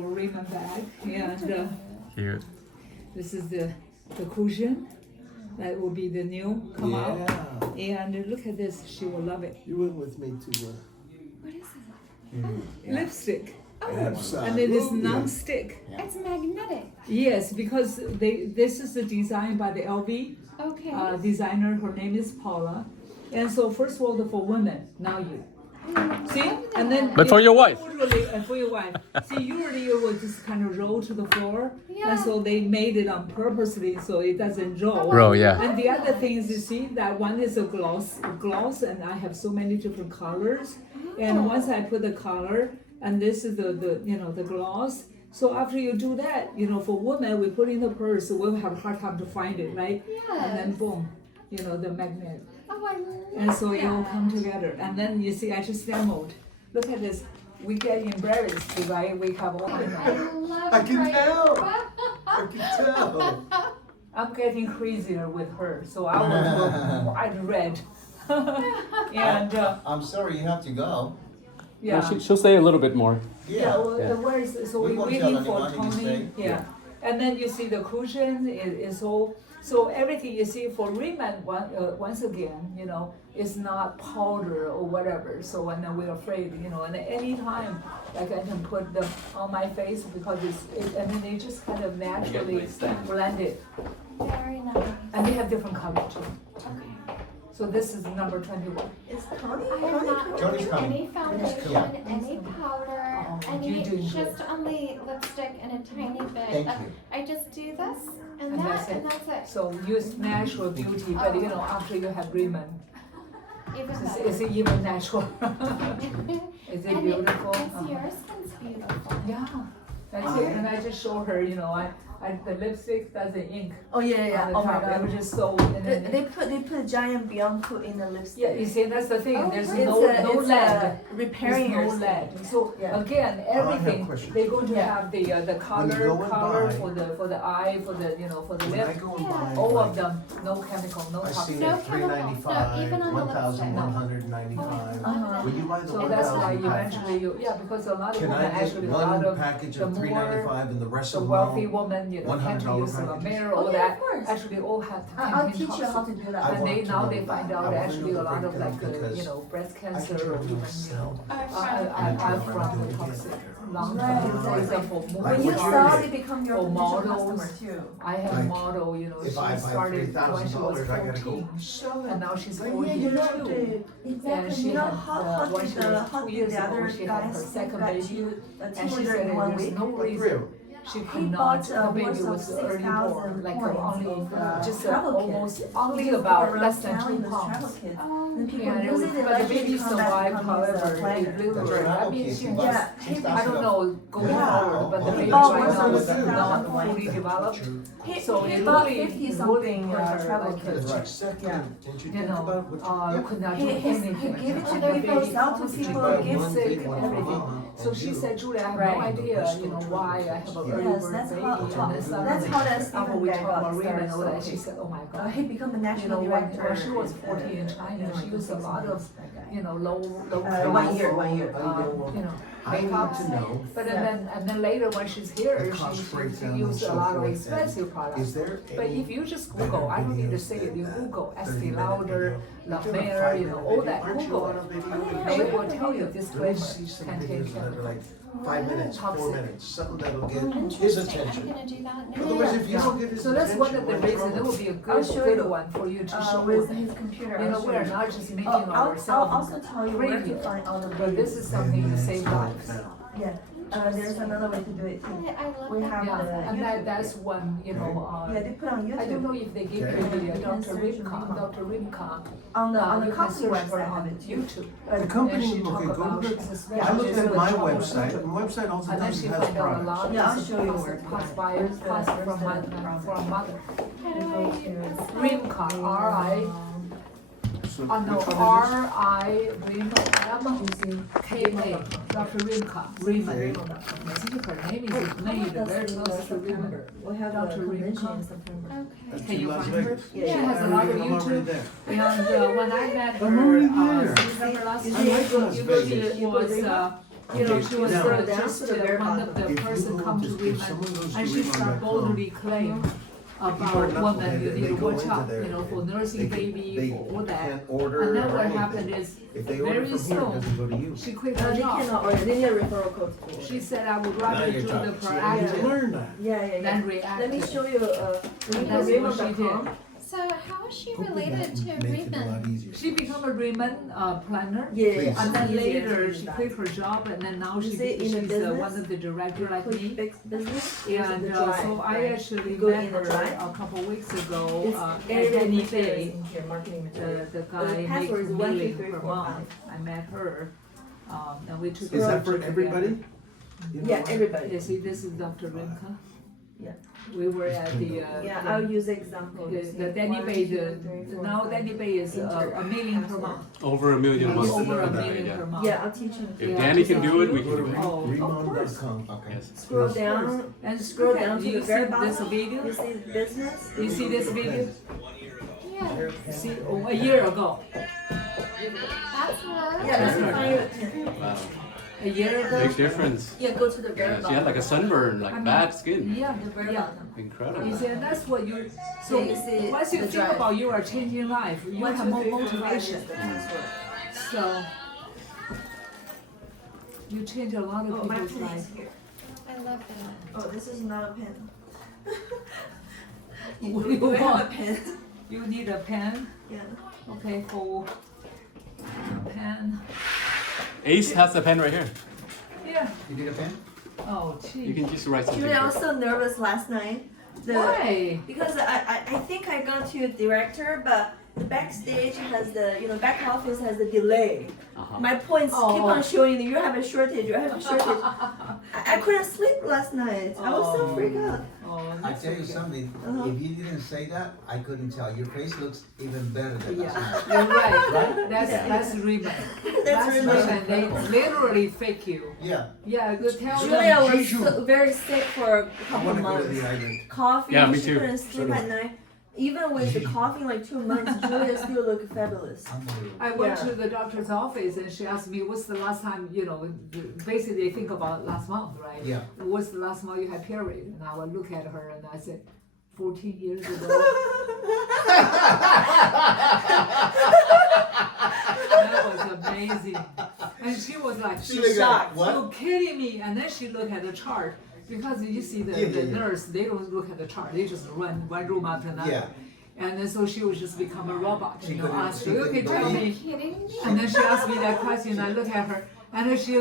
Riman bag, and Cute. this is the cushion. That will be the new come out. And look at this, she will love it. You went with me to What is it? Lipstick, Absolutely. and it is non-stick. It's magnetic. Yes, because this is the design by the LV Okay. designer. Her name is Paula. And so first of all, for women, now you. See, and then But for your wife. Usually, and for your wife. See, usually you would just kind of roll to the floor, Yeah. and so they made it on purposely so it doesn't roll. Roll, yeah. And the other thing is, you see, that one is a gloss, and I have so many different colors. And once I put the color, and this is the gloss. So after you do that, for women, we put in the purse, so we'll have a hard time to find it, right? And then Yes. boom, the magnet. Oh, I love And so it will that. come together. And then you see, I just demoed. Look at this. We get embarrassed, right? We have all I love I can right. tell. I can tell. I'm getting crazier with her, so I will go bright red. And I'm sorry you have to go. yeah. She'll say a little bit more. Yeah, well, Yeah. where is so We we're won't waiting tell for anyone, you Tony. say. Yeah. And then you see the cushion is all so everything you see for Riman once again, is not powder or whatever. So and then we're afraid, and any time like I can put them on my face because and then they just kind of naturally blend it. Very nice. And they have different color too. Okay. So this is number 21. Is Tony? I have not Tony's used coming. any foundation, Yeah. any powder, Oh, any you're doing just only lipstick and a tiny bit. Thank you. I just do this and, And that that's it. and that's it. So use natural beauty, but after you have Riman, Even is better. it even natural? Is it And beautiful? It's your skin's beautiful. Yeah, that's it. And I just show her, the lipstick doesn't ink. Oh yeah, On yeah. the Oh my top. It god. was just so. And They, then they put a giant Beyond put in the lipstick. yeah, you see, that's the thing. Oh, There's really? no it's lead. repairing There's your no skin. lead. So Yeah. again, have a everything question. they're going to Yeah. have the When you color go and buy- for the eye for the for the When I lip. go and Yeah. buy, All like, of them, no chemical, no I see toxic. No it chemicals, no, even on $395, the lipstick. $1,195. Uh-huh. When you buy the So that's why 1,000 package, eventually because a lot of can women I get actually a lot one of package the of more $395 and the rest the of them wealthy all? woman, can't $100 use the packages? mirror, Oh, all yeah, that, of course. actually all have I'll contain teach you how to toxin. do I that. And want to now know they that. find I out wanna actually know a the lot of breakdown like, because breast I cancer can or try to even, myself. are from the toxic long Right, term. For exactly. example, When you what models, sell, they become your for potential models. customer too. I have a Like, model, if she I buy started when she was $3,000, I gotta go 14, show and now she's But yeah, you know 42. And exactly. she You know had, how when did she was 2 the years ago, other she had her guys second got baby, you a and she teenager said in 1 there's week? no reason she could not, bought the baby worth of was early 6,000 born, like points only, of, just travel kit. almost, He only just about go around less than selling 2 those travel pounds. kits. Oh, And people And it use was, it, they but the like baby to come back survived, and become his, however, planner. it really Those hurt. I travel mean, kits, she you was, buy Yeah. I don't know going Yeah. forward, but the baby bought right worth now of is 6,000 not points. fully developed. So He it bought really, 50 really something put her travel like, kits. Right, second, Yeah. didn't you you think know, about what you... could not do He anything. gave it to And the people, baby sell to constantly people, buy give one sick big and one for everything. mama So and she you. said, Julie, I have Right. no idea, why I have an early Yes, birth that's baby. how, And then that's suddenly, how that after Stephen we guy talked about got Riman and all that, started. she said, oh my God. He became a national director. When she was 14 in China, she used a lot of, low 1 year, 1 year. I need makeup. to know, But Yeah. and then later when she's here, The cost she breakdown and used a so lot of forth, expensive is products. there But any if you just Google, I don't need to say it, you Google Estee 30-minute Lauder, La video? Mer, all that, Aren't you Google on a it. video? They will tell you Let me disclaimer, see some contain videos that are like chemicals. 5 minutes, 4 Toxic. minutes, something that'll get Interesting. his I'm attention. gonna do that now. Otherwise, if you don't get his So that's one of the attention, we're in reasons, it trouble. would be a I'll good, show good you. one for you to show With them. his computer. You know, I'll show we're you. not just making I'll ourselves also tell you where to prettier, find all the but this videos. is something to save lives. Yeah, there's another way to do it too. I love We that. have Yeah, the and YouTube. that's one, Yeah, they put on I don't know YouTube. if they give Okay. you the You can Dr. search Rimka, Rimka. Dr. Rimka. On the You can company search for website it have on it too. YouTube. The And company, she talk okay, go about to, she's a I specialist looked at with my trouble. website, and my website also And then she has found out a products. lot Yeah, I'll of show you where to past find buyers, it. past Where's from the my, problem? from mother. How do I do this? Rimka, R-I, So no, which one is R-I, M-K-A, Dr. Rimka, Riman. See, her name is made very close to Riman. We have Dr. the convention Rimka. in September. Okay. this? Can you Las find her? Vegas. She has a lot of I'm already YouTube. there. And when I met her, I'm already there. remember last I year, like Las it Vegas. was You know, Okay, she was now- Scroll down just to the very one of bottom. the If you person go come to- to if women someone goes to and she start Riman.com, boldly claim are about women, you knuckleheaded, need they to go watch into out, there. you know, for They nursing can- baby, they for all that. can't order And then or what anything. happened is, If they order very from here, it soon, doesn't go to you. she quit They her job. cannot order, they need a referral code to order. She said, I would Now rather you're do the talking. See, I need to proactive learn that. Yeah. than Let me reactive. show you, And that's what she Riman.com. So how is she Hopefully related to that make it a lot Riman? easier. She became a Riman planner. Yeah, Please. And then easier to later, use she that. quit her job, and then now You she, see, in the she's business, one of the director like Quick me. fix business, there's And the drive, so I right? actually You go met in the her drive. a couple weeks ago It's at edited Danny materials Bay, in here, marketing materials. the guy makes password is million 12345. per month. I met her, and we took. Is a that for picture everybody? together. You know Yeah, what? everybody. You see, this is Dr. Rimka. Yeah. We were at the, Yeah, I'll use example. the Danny Bay, now Danny Bay is a million per month. Over a million a It's month. over a that, million yeah. per month. Yeah, I'll teach you. If Yeah, Danny just can do it, we Go can to do it. Oh, of course. Riman.com. Okay. Yes. Scroll down, And scroll look at- down do to you the very see bottom. this video? You see business? You see this video? Yeah, See, a year ago. that's her. Yeah, let me find you a pen. Wow. A year ago. Big difference. Yeah, go to the very Yeah, she bottom. had like a sunburn, like I mean, bad skin. Yeah, The very yeah. bottom. Incredible. You see, and that's what you. So Yeah, you see once you the think drive. about you are changing life, you 1, have 2, more 3, 4, 5 motivation. is the password. So you change a lot of Oh, my people's pen lives. is here. I love that. Oh, this is not a pen. What do you Do I have a want? pen? You need a pen. Yeah. Okay, hold a pen. Ace has the pen right here. Yeah. You need a pen? Oh, You gee. can just write something. Julie, I was here. so nervous last night. Why? Because I think I got to director, but the backstage has the, back office has the delay. Uh-huh. My points keep Oh. on showing you have a shortage, you have a shortage. I couldn't sleep last night. I was so freaked out. Oh, I that's tell you okay. something, Uh-huh. if you didn't say that, I couldn't tell. Your face looks even better than last Yeah, night. you're right. Right? That's Riman. That's really Riman. They literally fake you. Yeah. Yeah, good tell Julia them. was very sick for a I couple wanna go to months. the island. Coughing, Yeah, me she too. couldn't sleep at night. Even with the coughing like 2 months, Julia still looked fabulous. Unbelievable. I went Yeah. to the doctor's office and she asked me, what's the last time, basically they think about last month, right? Yeah. What's the last month you had period? And I would look at her and I said, 14 years ago. That was amazing. And she was like, She looked at, shocked. what? You kidding me? And then she looked at the chart. Because you see the Yeah. nurse, they don't look at the chart. They just run one room after another. Yeah. And then so she would just become a robot. She couldn't- Ask she her, couldn't okay, tell believe- me. Kidding me? And then she asked me that question. I look at her, and then she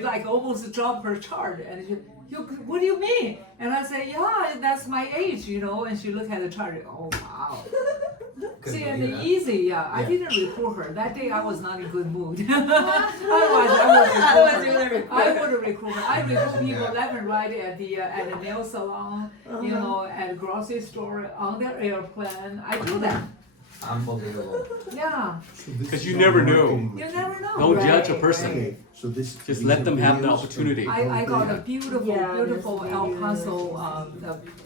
like almost dropped her chart. And she, what do you mean? And I say, yeah, that's my age, And she looked at the chart. Oh wow. Couldn't See, and believe that. easy, yeah. I Yeah. didn't report her that day. I was not in good mood. Otherwise, I would record her. I record people left and right at the nail salon, at grocery store, on their airplane. I do that. Unbelievable. Yeah, Because you never know. you never know. Don't right? judge a person. Okay, so this. Just these let are them have the videos opportunity. from I got a Hopefully- beautiful, Yeah, beautiful there's El videos. Paso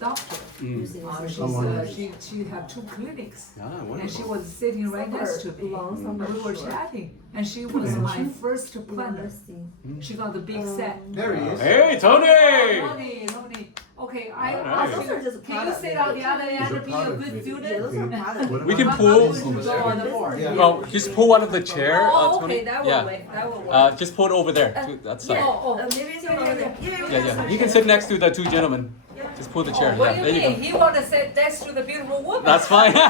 doctor. Mm. She had 2 clinics, Yeah, and she wonderful. was sitting right next to me. Long, some And are we were short. chatting, and she was my first planner. Let's see. She got the big set. There he is. Hey, Tony! Tony. Okay, I Alright. asked Those are you, just can you product sit on the other end Those are and be a product good videos. Yeah, student? those are product. What We can about- pull. How would you go on the board? Yeah. Oh, just pull one of the chair, Oh, Tony. okay, that will Yeah. wait, that will work. Just put it over there. To that side. Yeah, Oh, maybe it's over there. Yeah. You can sit next to the 2 gentlemen. Just pull the chair. Oh, what Yeah, do there you you mean? go. He wanna sit next to the beautiful woman? That's fine. You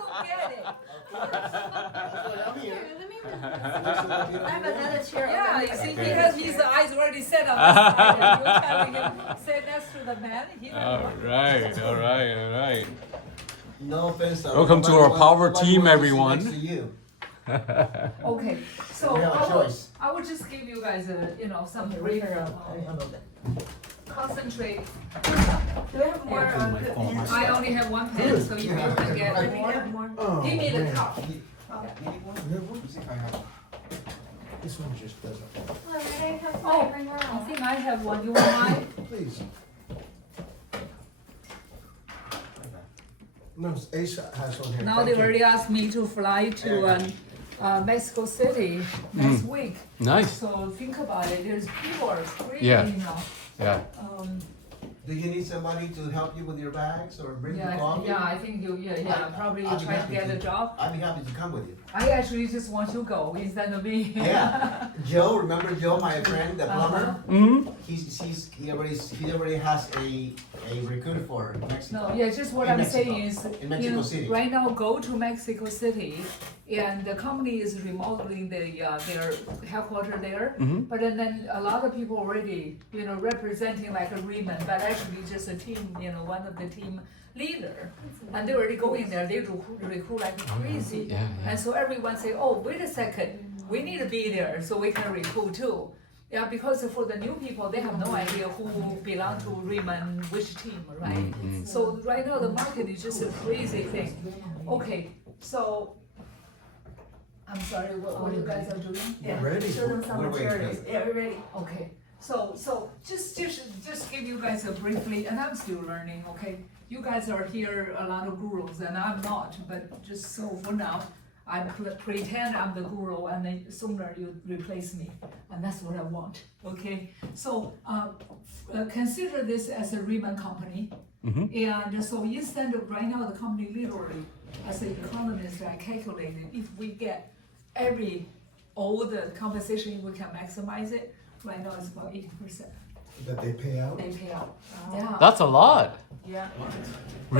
don't get it. Here, let me move this. I have another chair. Yeah, over you there. see, he has his eyes already set on this side, and you're telling him, sit next to the man, he doesn't All right. No offense. Welcome to our power team, everyone. Next to you. Okay, so We have a choice. I will just give you guys some Okay, brief, refer a little bit. concentrate. Do we have more Yeah. good pens? I only have 1 pen, so if you can get Let me more, get more. Oh, give me the man. cup. You need one? You have one? See if I have one. This one just doesn't. All right, I have Oh, mine. Bring her I out. think I have one, you want mine? Please. No, Ace has one here. Now Thank they you. already asked me to fly to Mexico City next week. Nice. So think about it. There's people are crazy Yeah. now. Yeah. Do you need somebody to help you with your bags or bring you coffee? Yeah, I think you. Probably I'll be try to happy get a job. I'd be happy to come with you. I actually just want you to go instead of me. Yeah. Joe, remember Joe, my friend, the plumber? Mm-hmm. He already has a recruiter for Mexico. No, yeah, just what In I'm Mexico. saying is, In Mexico City. right now, go to Mexico City, and the company is remodeling their headquarters there. Mm-hmm. But then a lot of people already, representing like a Riman, but actually just a team, one of the team leader, and they already go in there. They recruit like crazy, Yeah, yeah. and so everyone say, "Oh, wait a second, we need to be there so we can recruit too." Yeah, because for the new people, they have no idea who belong to Riman, which team, right? Mm-hmm. So right now the market is just a crazy thing. Okay, so I'm sorry, what you guys are doing? Yeah. Ready. Show them some We're waiting. materials. Yeah, we're ready. Okay, so just give you guys a briefly, and I'm still learning. Okay, you guys are here a lot of gurus, and I'm not. But just so for now, I pretend I'm the guru, and then sooner you replace me, and that's what I want. Okay, so consider this as a Riman company, and so instead of right now the company literally, as an economist, I calculated if we get all the compensation we can maximize it. Right now it's about 80%. That they pay out? They pay out. Yeah. That's a lot. Yeah. But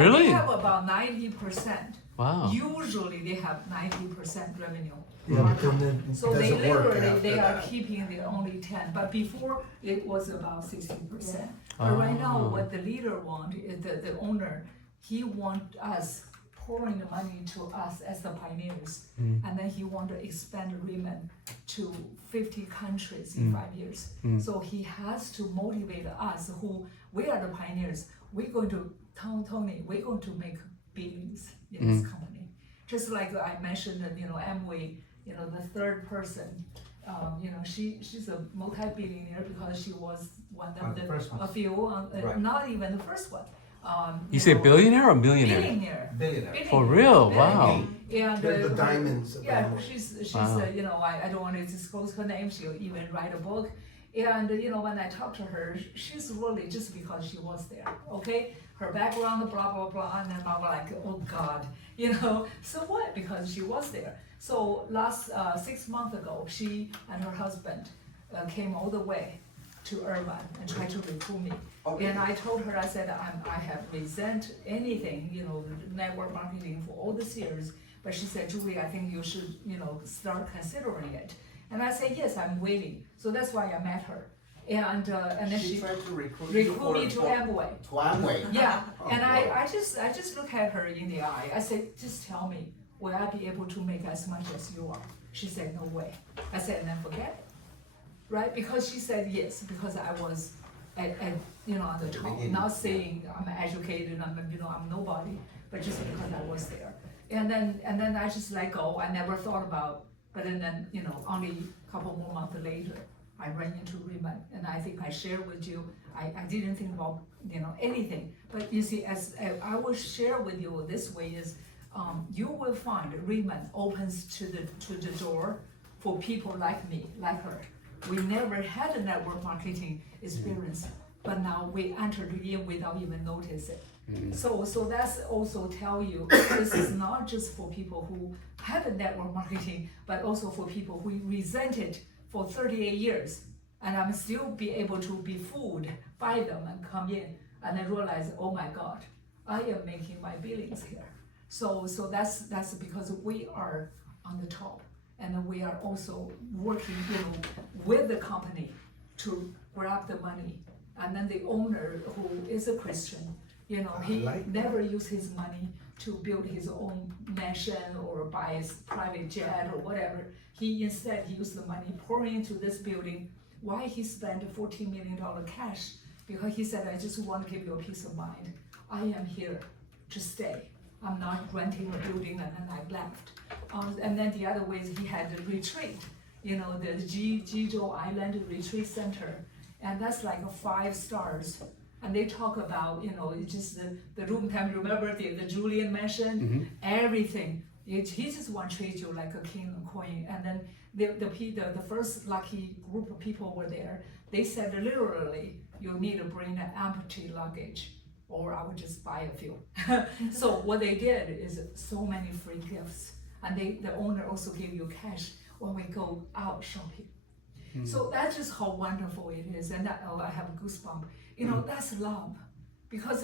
Really? they have about 90%. Wow. Usually they have 90% revenue. Yeah, but then it So they doesn't work literally, after they are that. keeping the only 10, but before it was about 60%. But right now, Oh. what the leader want, is the owner, he want us pouring the money to us as the pioneers. And then he want to expand Riman to 50 countries in 5 years. So he has to motivate us who, we are the pioneers. We're going to, Tony, we're going to make billions in this company. Just like I mentioned, Amway, the third person, she's a multi-billionaire because she was one of The first one. a few, Right. not even the first one. You say billionaire or millionaire? Billionaire. For real? Wow. And They're the diamonds of yeah, Amway. she's Wow. I don't want to disclose her name. She'll even write a book. And when I talk to her, she's really just because she was there. Okay, her background, blah blah blah, and then I'm like, oh God, So what? Because she was there. So last 6 months ago, she and her husband came all the way to Irvine and tried to recruit me. Okay. And I told her, I said, I have resent anything, network marketing for all these years. But she said, Julie, I think you should, start considering it. And I said, yes, I'm waiting. So that's why I met her. And then She she tried to recruit me to Amway. To Amway. Yeah, Oh, and boy. I just look at her in the eye. I said, just tell me, will I be able to make as much as you are? She said, no way. I said, and then forget it, right? Because she said yes, because I was at on the top, beginning. not saying I'm educated, I'm nobody, but just because I was there. And then I just let go. I never thought about, but then only a couple more months later, I ran into Riman, and I think I shared with you. I didn't think about anything, but you see, as I will share with you this way is, you will find Riman opens to the door for people like me, like her. We never had a network marketing experience, but now we entered in without even notice it. So that's also tell you this is not just for people who had a network marketing, but also for people who resent it for 38 years, and I'm still be able to be fooled by them and come in and then realize, oh my God, I am making my billings here. So that's because we are on the top, and then we are also working with the company to grab the money, and then the owner who is a Christian, he like never use his money to build his own mansion or buy his private jet or whatever. He instead used the money pouring into this building. Why he spent $14 million cash? Because he said, I just want to give you a peace of mind. I am here to stay. I'm not renting a building, and then I left. And then the other ways he had the retreat, the Jiuzhou Island Retreat Center, and that's like 5 stars. And they talk about, it's just the room time. Remember the Julian mentioned everything He just want to treat you like a king and queen. And then the first lucky group of people were there. They said literally, you need to bring an empty luggage, or I would just buy a few. So what they did is so many free gifts, and the owner also gave you cash when we go out shopping. So that's just how wonderful it is, and I have a goosebump. You know, that's love, because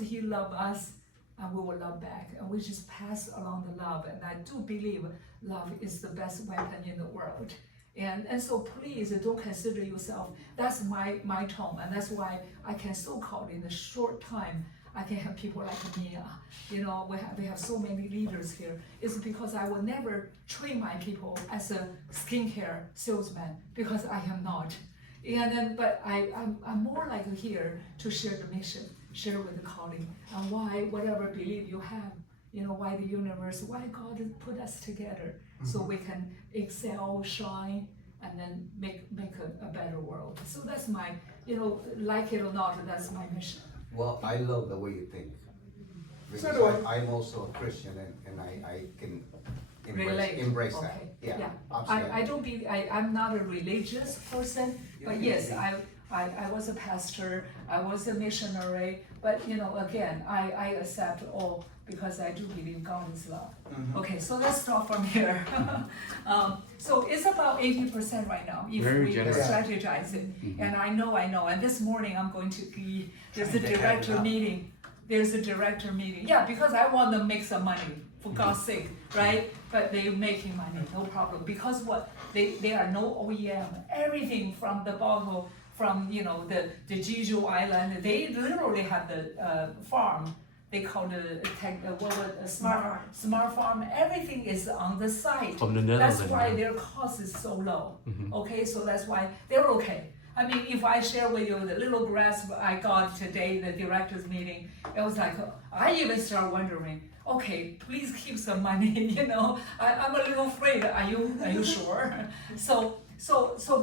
he loved us, and we will love back, and we just pass along the love. And I do believe love is the best weapon in the world. And so please don't consider yourself. That's my tone, and that's why I can so-called in a short time I can have people like me. You know, we have so many leaders here. It's because I will never train my people as a skincare salesman, because I am not. And then, but I'm more like here to share the mission, share with the colleague, and why whatever belief you have, you know, why the universe, why God put us together, so we can excel, shine, and then make a better world. So that's my, you know, like it or not, that's my mission. Well, I love the way you think. So Because do I. I'm also a Christian, and I can Relate. embrace that. Okay. Yeah, absolutely. I don't be, I'm not a religious person, but yes, I was a pastor, I was a missionary, but you know, again, I accept all, because I do believe God is love. Okay, so let's start from here. So it's about 80% right now, if Very we generous. strategize it. And I know, and this morning I'm going to be, there's a director meeting. There's a director meeting. Yeah, because I want to make some money, for God's sake, right? But they're making money, no problem. Because what? They are no OEM. Everything from the bottle, from, you know, the Jeju Island, they literally have the farm. They call the smart farm. Everything is on the site. From the Netherlands. That's why their cost is so low. Okay, so that's why they're okay. I mean, if I share with you the little grasp I got today, the directors meeting, it was like, I even start wondering, okay, please keep some money, you know, I'm a little afraid, are you sure? So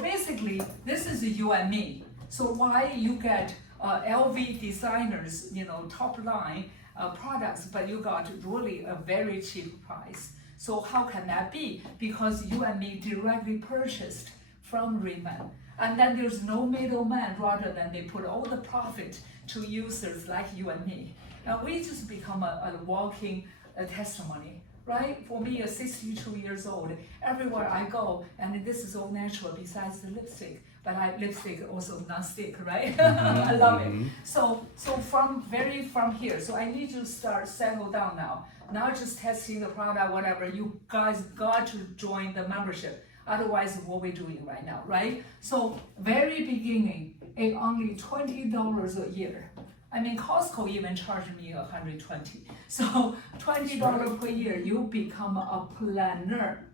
basically, this is you and me. So why you get LV designers, you know, top line products, but you got really a very cheap price. So how can that be? Because you and me directly purchased from Riman. And then there's no middleman, rather than they put all the profit to users like you and me. And we just become a walking testimony, right? For me, at 62 years old, everywhere I go, and this is all natural besides the lipstick, but lipstick also non-stick, right? I love it. So from here, so I need to start settle down now. Not just testing the product, whatever, you guys got to join the membership. Otherwise, what we're doing right now, right? So very beginning, it only $20 a year. I mean, Costco even charged me $120. So $20 per year, you become a planner.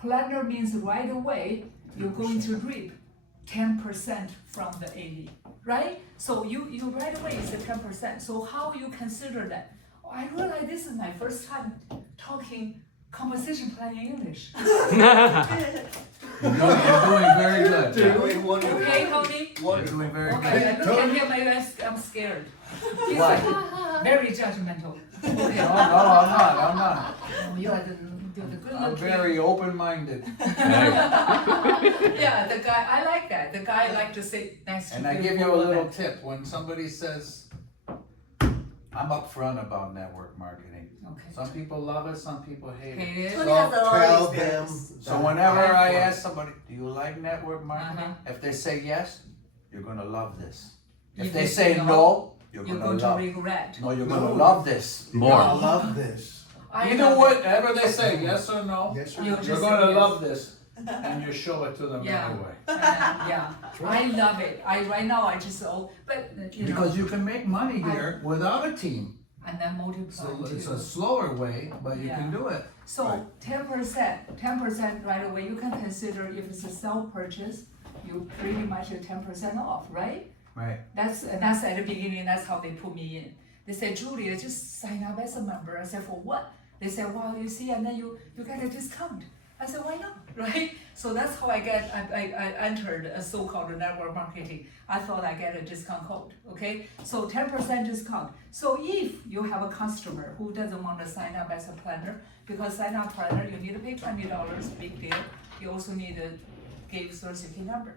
Planner means right away, you're going to reap 10% from the 80, right? So you right away is the 10%. So how you consider that? Oh, I realize this is my first time talking conversation planning English. You're doing very good. You're doing wonderful. Okay, Tony? You're doing very good. Okay, look at him, I'm scared. He's like very judgmental. Okay. No, I'm not. Oh, you are the good I'm looking. very open-minded. Yeah, the guy, I like that. The guy like to sit next to And I give you a little tip. When somebody says, I'm upfront about network marketing. Okay. Some people love it, some people hate it. Hate it. Tony has a lot Tell of them. experience. So whenever I ask somebody, do you like network marketing? If they say yes, you're gonna love this. If they say no, you're You're gonna going to love. regret. No, you're gonna love this. I More. love this. I Either love it. whatever they say, yes or no, Yes, sir. You you're just gonna say yes. love this, and you show it to them Yeah. anyway. Yeah, I love it. Right now I just but you know, Because you can make money here without a team. and then multiply So it's too. a slower way, but you can Yeah. do it. So 10% right away, you can consider if it's a self-purchase, you pretty much at 10% off, right? Right. That's at the beginning, that's how they put me in. They said, Julia, just sign up as a member. I said, for what? They said, well, you see, and then you get a discount. I said, why not, right? So that's how I entered a so-called network marketing. I thought I get a discount code, okay? So 10% discount. So if you have a customer who doesn't want to sign up as a planner, because sign up planner, you need to pay $20, big deal. You also need to give social security number,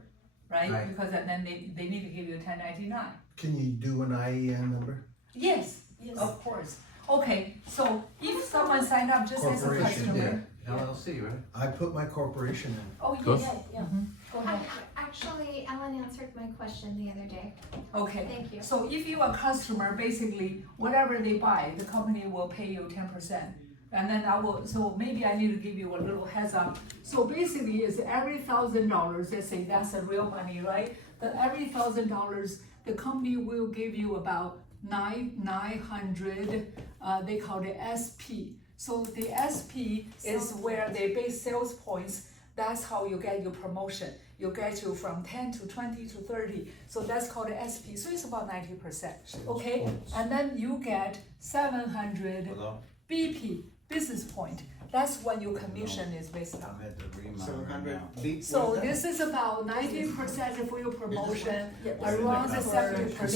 right? Right. Because then they need to give you 1099. Can you do an IEN number? Yes, Yes. of course. Okay, so if someone signed up just as a Corporation, customer. LLC, right? I put my corporation in. Oh, Go. yeah. Go ahead. Actually, Ellen answered my question the other day. Okay. Thank you. So if you're a customer, basically, whatever they buy, the company will pay you 10%. And then so maybe I need to give you a little heads up. So basically, it's every $1,000, let's say that's a real money, right? But every $1,000, the company will give you about 900, they call it SP. So the SP is where they base sales points. That's how you get your promotion. You get you from 10 to 20 to 30. So that's called the SP. So it's about 90%. Okay? And then you get 700 Hello? BP, business point. That's what your commission is based on. I'm at the Riman right 700 now. beat. So this is about 90% for your promotion, around the 70% This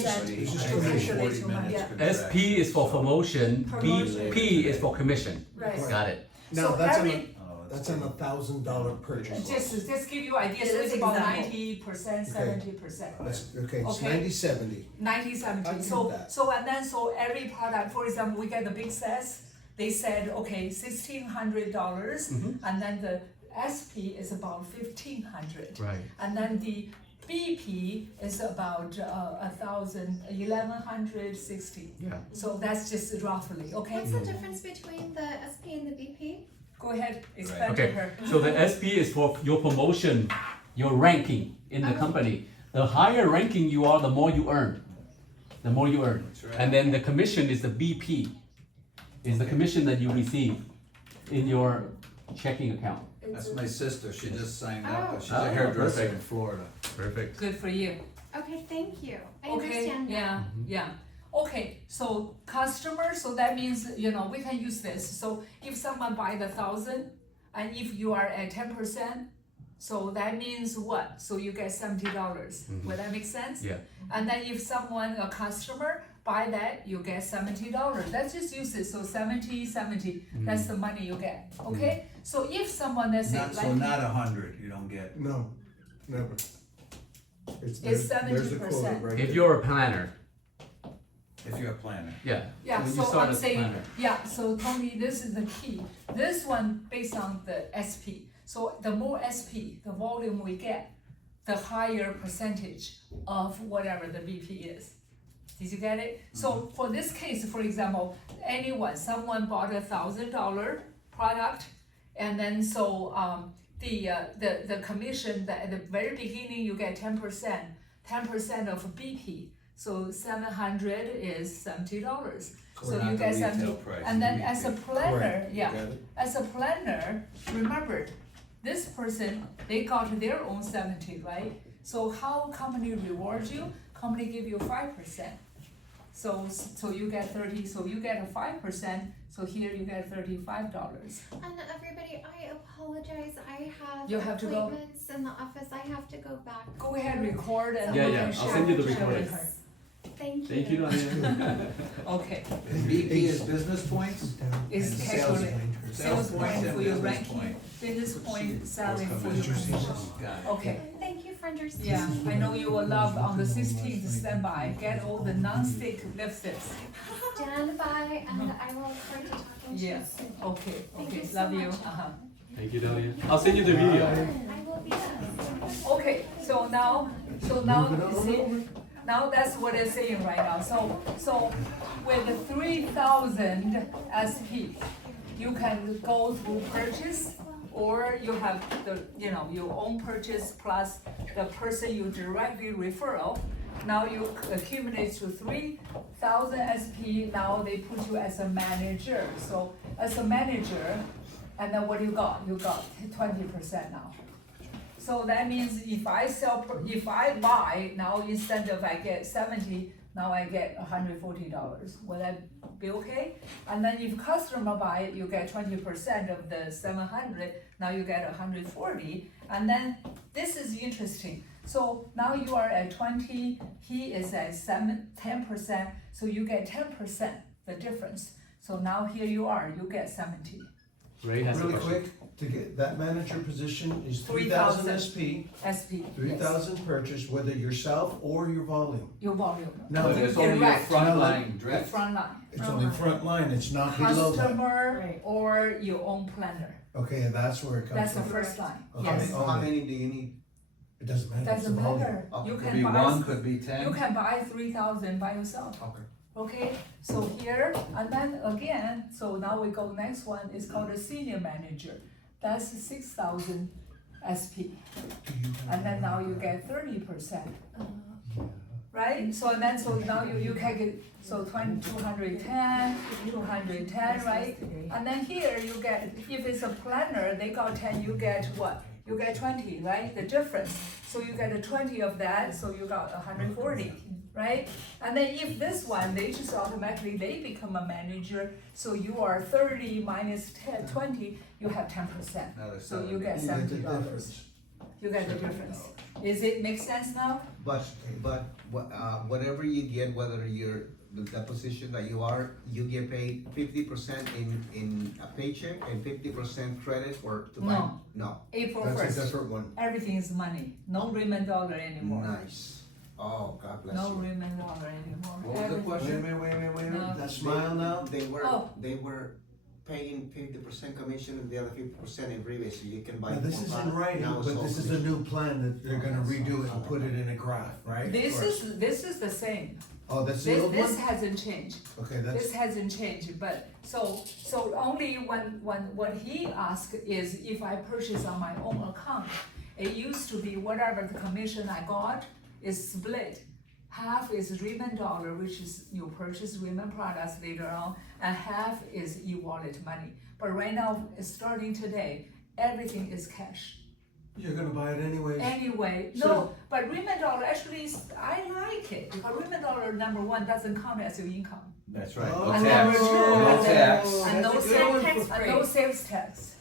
is is commission. actually too much. Yeah. SP is for promotion, Promotion. BP is for commission. Right. Got it. Now, So that's on every- that's an $1,000 purchase. Just give you idea, so Yeah, it's that's about example. 90%, 70%. That's, okay, it's Okay. 90/70. 90, I 70. get So, that. so every product, for example, we get the big sets, they said, okay, $1,600, and then the SP is about 1,500. Right. And then the BP is about 1,160. Yeah. So that's just roughly, okay? What's the difference between the SP and the BP? Go ahead, explain to Okay. her. So the SP is for your promotion, your ranking in the company. The higher ranking you are, the more you earn. The more you earn. That's right. And then the commission is the BP. Is the commission that you receive in your checking account. That's my sister, she just signed up, Oh. she's a hairdresser perfect. in Florida. Perfect. Good for you. Okay, thank you. I Okay, understand now. yeah. Okay, so customer, so that means, we can use this. So if someone buy the 1,000, and if you are at 10%, so that means what? So you get $70. Will that make sense? Yeah. And then if someone, a customer, buy that, you get $70. Let's just use it, so 70, that's the money you get, okay? So if someone, let's say, So like, not 100, you don't get. No, never. It's there's the quota 70%. right If there. you're a planner, If you're a planner. yeah. yeah, When you so start I'm as a saying, planner. yeah, so Tony, this is the key. This one based on the SP. So the more SP, the volume we get, the higher percentage of whatever the BP is. Did you get it? So for this case, for example, someone bought $1,000 product, and then so the commission that at the very beginning you get 10% of BP. So 700 is $70. So Not you the get retail 70, price, and then the as a BP. planner, Correct. yeah, Got it. as a planner, remember, this person, they got their own 70, right? So how company rewards you? Company give you 5%. So you get 30, so you get a 5%, so here you get $35. And everybody, I apologize. I have You have to go. appointments in the office. I have to go back. Go ahead, record and Yeah, we yeah, can I'll share send you the share with recording. her. Thank you. Thank you, Nadia. Okay, BP is business points? it's And actually sales point and for your business ranking, point. business point selling for your Commission. commission. Got it. Okay. Thank you for understanding. Yeah, I know you will love on the 16th standby, get all the non-stick lipsticks. Stand by, and I will look forward to talking to you Yes, soon. okay, Thank okay, you so love you, much. Thank you, Nadia. I'll send you the video. I will be there. Okay, so now, you see, now that's what it's saying right now, so with the 3,000 SP, you can go through purchase, or you have your own purchase plus the person you directly referral. Now you accumulate to 3,000 SP, now they put you as a manager. So as a manager, and then what you got? You got 20% now. So that means if I buy, now instead of I get 70, now I get $140. Will that be okay? And then if customer buy it, you get 20% of the 700, now you get 140. And then this is interesting. So now you are at 20, he is at 10%, so you get 10%, the difference. So now here you are, you get 70. Ray has a Really question. quick, to get that manager position is 3,000 3,000 SP, SP. 3,000 purchase, whether yourself or your volume. Your volume. Now, But it's Direct. only your front line The direct. front line. it's only front line, it's not below that. Customer Right. or your own planner. Okay, and that's where it comes That's the from. first line. Okay. Yes. Oh. How many do you need? It doesn't matter. it's Doesn't the volume. matter. You Could can be buy. one, could be You 10. can buy 3,000 by yourself. Okay. Okay, so here, and then again, so now we go, next one is called a senior manager. That's 6,000 SP. Do you have And then now you that? get 30%, Yeah. right? So then, so now you can get, so 210, 210, right? And then here you get, if it's a planner, they got 10, you get what? You get 20, right? The difference. So you get a 20 of that, so you got 140, right? And then if this one, they just automatically, they become a manager, so you are 30 minus 10, 20, you have 10%. Now there's So you get You get the $70. difference. You get the difference. Is it make sense now? But whatever you get, whether you're the position that you are, you get paid 50% in a paycheck and 50% credit for to buy. No. No. April That's a 1st, different one. everything is money, no Riman dollar anymore. Nice. Oh, God bless No you. Riman dollar anymore. What was the Everything- question? Wait. No. That smile now? Oh. They were paying 50% commission and the other 50% in rebate, so you can buy. Now, this more is in product. writing, Now it's but all this is a commission. new plan that they're gonna redo it and put it in a graph, right? This Or- is the same. Oh, that's the old This one? hasn't changed. Okay, that's, This hasn't changed, but so only when what he asked is if I purchase on my own account, it used to be whatever the commission I got is split. Half is Riman dollar, which is you purchase Riman products later on, and half is e-wallet money. But right now, starting today, everything is cash. you're gonna buy it anyways. Anyway, So- no, but Riman dollar actually, I like it, because Riman dollar, number one, doesn't count as your income. That's right. Oh, No And tax. number two, No and tax. And no That's a good sales one tax, for- and no sales tax.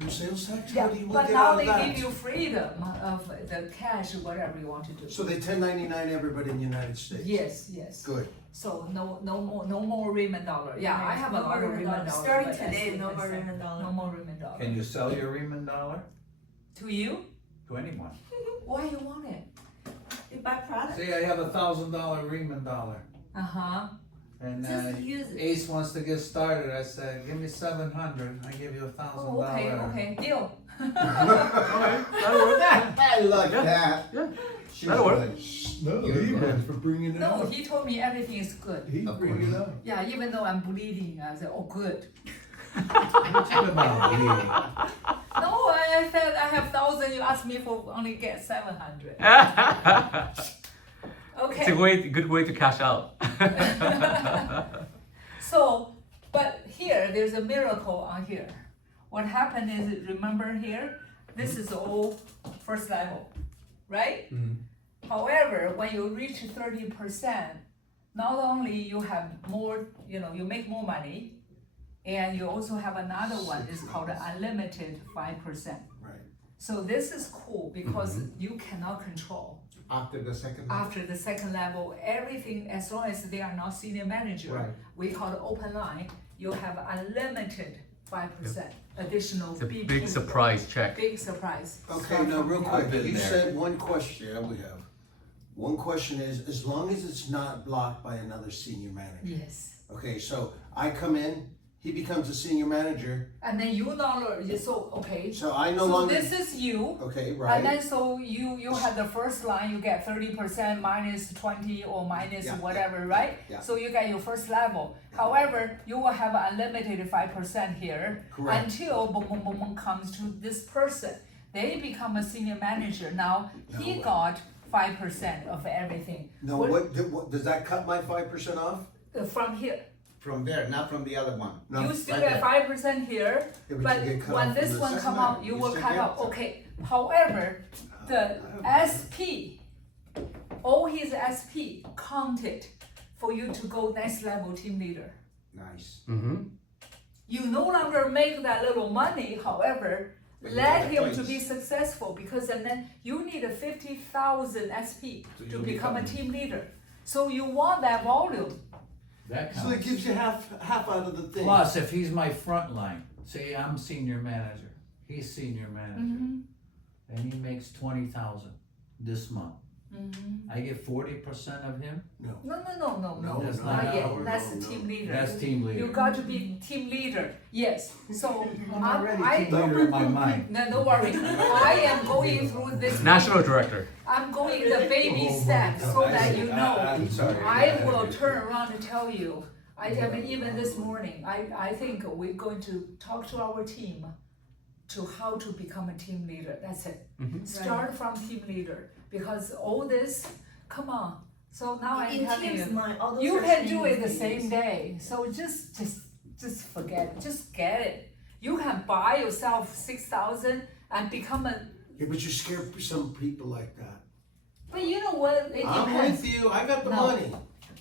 No sales tax? Yeah, What do you but want to get now out they of give you that? freedom of the cash, whatever you want to do. So they 1099 everybody in the United States? Yes. Good. So no more Riman dollar. Yeah, I have a No lot of more Riman dollar. Starting but today, that's no it, more that's it. Riman dollar. No more Riman dollar. Can you sell your Riman dollar To you? to anyone? Why you want it? You buy products. Say I have $1,000 Riman dollar, Uh-huh. and Just use it. Ace wants to get started. I said, give me 700. I give you Oh, $1,000. okay, deal. Alright, that'll work. I like that. Yeah. She's That'll work. good. No, You're he good. went for bringing it No, up. he told me everything is good. He Of bring it course. up. Yeah, even though I'm bleeding, I said, oh, good. What about bleeding? No, I said I have 1,000, you asked me for only get 700. Okay. It's a good way to cash out. So, but here, there's a miracle on here. What happened is, remember here, this is all first level, right? However, when you reach 30%, not only you have more, you make more money, and you also have another one, it's called unlimited 5%. Right. So this is cool because you cannot control. After the second. After the second level, everything, as long as they are not senior manager, Right. we call it open line, you have unlimited 5% additional It's a BP. big surprise check. Big surprise. Okay, now real quick, been you there. said one question, yeah, we have. One question is, as long as it's not blocked by another senior manager. Yes. Okay, so I come in, he becomes a senior manager, And then you okay. so I no So longer. this is you. Okay, And right? then so you have the first line, you get 30% minus 20 or minus Yeah, whatever, right? yeah. So you get your first level. However, you will have unlimited 5% here Correct. until boom, boom, boom, boom comes to this person. They become a senior manager. Now he No. got 5% of everything. No, what, does that cut my 5% off? From here. from there, not from the other one. No, You still right get there. 5% here, Yeah, but you get cut when off this from the one second come line. out, you will still cut get out, it. okay. However, the SP, all his SP counted for you to go next level team leader. Nice. Mm-hmm. You no longer make that little money, however, But you let get the him to points. be successful because and then you need a 50,000 SP So to you'll become a become- team leader. So you want that volume. That So it counts. gives you half out of the thing. Plus, if he's my front line, say I'm senior manager, he's senior manager, and he makes 20,000 this month. I get 40% of him. No, No, That's no, not not yet. no, That's no, the team no. leader. That's team leader. You got to be team leader. Yes. So I'm already I team leader in my mind. no, don't worry. I am going through this. National director. I'm going the baby steps so that you know. I'm sorry. I will turn around and tell you. I mean, even this morning, I think we're going to talk to our team to how to become a team leader. That's it. Start from team leader because all this, come on. So now I'm In telling teams, you, all those you are can do it the things same day. So just forget it. Just get it. You can buy yourself 6,000 and become a. Yeah, but you scare some people like that. But you know what? It I'm depends. with you. I got the No. money.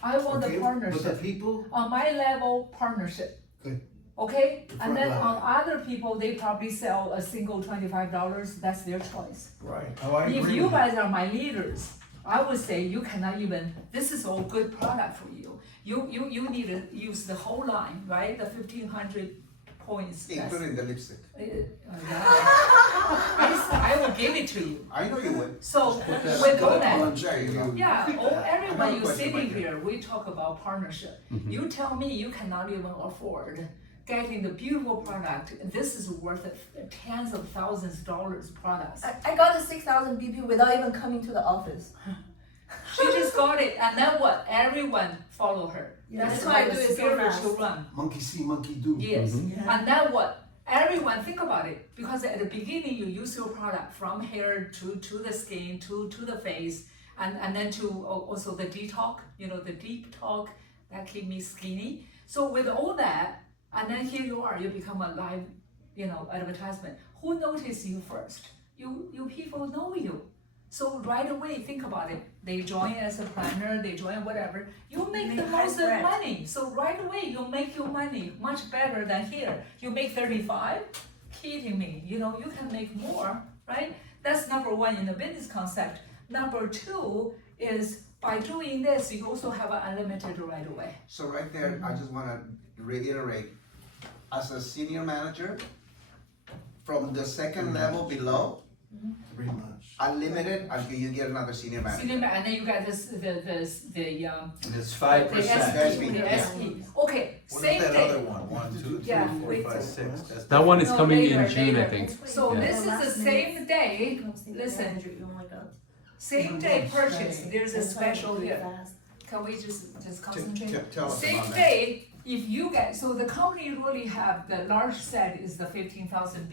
I want Okay, the partnership. But the people, On my level, partnership. Good. Okay? The And then front on line. other people, they probably sell a single $25. That's their choice. right. Oh, I If agree you with guys are my leaders, I would say you cannot even, this is all good product for you. You need to use the whole line, right? The 1,500 points. That's- Including the lipstick. I will give it to you. I know you would. So Put that with all on that, There you go. yeah, everyone Another you question, sitting Mike. here, we talk about partnership. You tell me you cannot even afford getting the beautiful product. This is worth tens of thousands of dollars products. I got a 6,000 BP without even coming to the office. She just got it, and then what? Everyone follow her. Yeah, That's that's why I called do the it so fast. spiritual run. Monkey see, monkey do. Yes. Yeah. And then what? Everyone think about it, because at the beginning you use your product from hair to the skin to the face, and then to also the detox, the deep talk that keep me skinny. So with all that, and then here you are, you become a live, advertisement. Who noticed you first? You people know you. So right away, think about it. They join as a planner, they join whatever. You make the high most spread. money. So right away, you make your money much better than here. You make 35, kidding me. You can make more, right? That's number one in the business concept. Number two is by doing this, you also have an unlimited right away. So right there, I just wanna reiterate, as a senior manager, from the second level below, Pretty much. unlimited until you get another senior manager. Cinema, and then you got the And it's the 5%. SP, the SP. Okay, What same is that thing. other one? 1, 2, 3, Yeah, 4, wait. 5, 6. That's That one is No, coming later, in June, I later. think. So Yeah. this is the same day, listen, same day purchase, there's a special here. Can we just concentrate? Tell us Same about that. day, if you get, so the company really have, the large set is the 15,000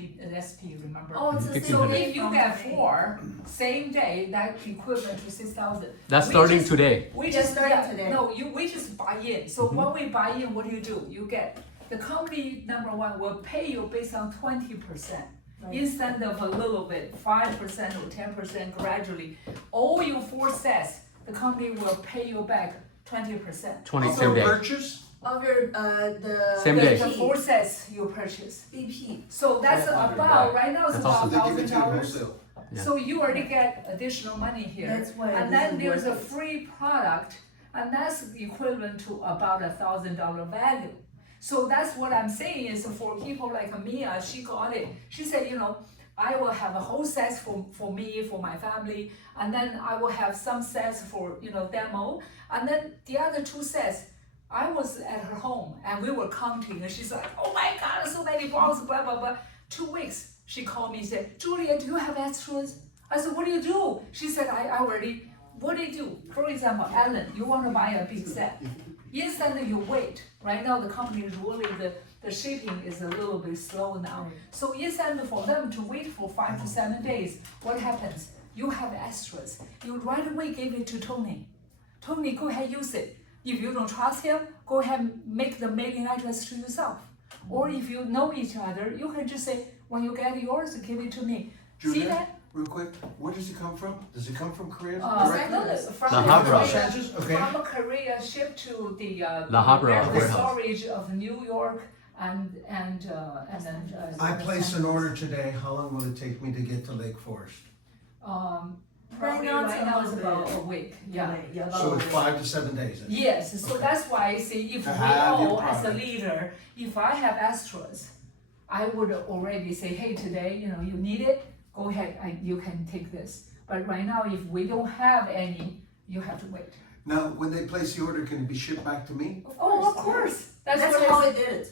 SP, remember? Oh, it's the same So day if you from get today. 4, same day, that equivalent to 6,000. That's We starting just- today. We Just just starting today. No, we just buy in. So when we buy in, what do? You get the company number one will pay you based on 20%. Instead of a little bit, 5% or 10% gradually. All your 4 sets, the company will pay you back 20%. 20 For same day. purchase? Of your the Same day. The 4 sets you purchase. BP. So that's 400 about, back. right now it's That's about awesome. They give it to you $1,000. wholesale. Yeah. So you already get additional money here. That's why And this then is there's a worth it. free product, and that's equivalent to about $1,000 value. So that's what I'm saying is for people like Mia, she got it. She said, I will have a whole set for me, for my family, and then I will have some sets for, demo. And then the other 2 sets, I was at her home and we were counting, and she's like, oh my God, so many balls, blah, blah, blah. 2 weeks, she called me and said, Julia, do you have extras? I said, what do you do? She said, I already, what do you do? For example, Alan, you want to buy a big set. Instantly you wait. Right now the company is really, the shipping is a little bit slow now. So instead for them to wait for 5 to 7 days, what happens? You have extras. You right away give it to Tony. Tony, go ahead, use it. If you don't trust him, go ahead and make the mailing address to yourself. Or if you know each other, you can just say, when you get yours, give it to me. See Julia, that? real quick, where does it come from? Does it come from Korea? No, directly? from La Habra. Korea, Okay. from Korea shipped to the La Habra the warehouse. storage of New York and then. I place an order today. How long will it take me to get to Lake Forest? Probably Right now it's right a now it's little about bit. a week. Yeah. Yeah. So it's 5 to 7 days. Then. Yes, so Okay. that's why see if To we have your all as a product. leader, if I have extras, I would already say, hey, today, you know, you need it, go ahead, you can take this. But right now, if we don't have any, you have to wait. Now, when they place the order, can it be shipped back to me? Oh, of course. That's That's what how it we did it.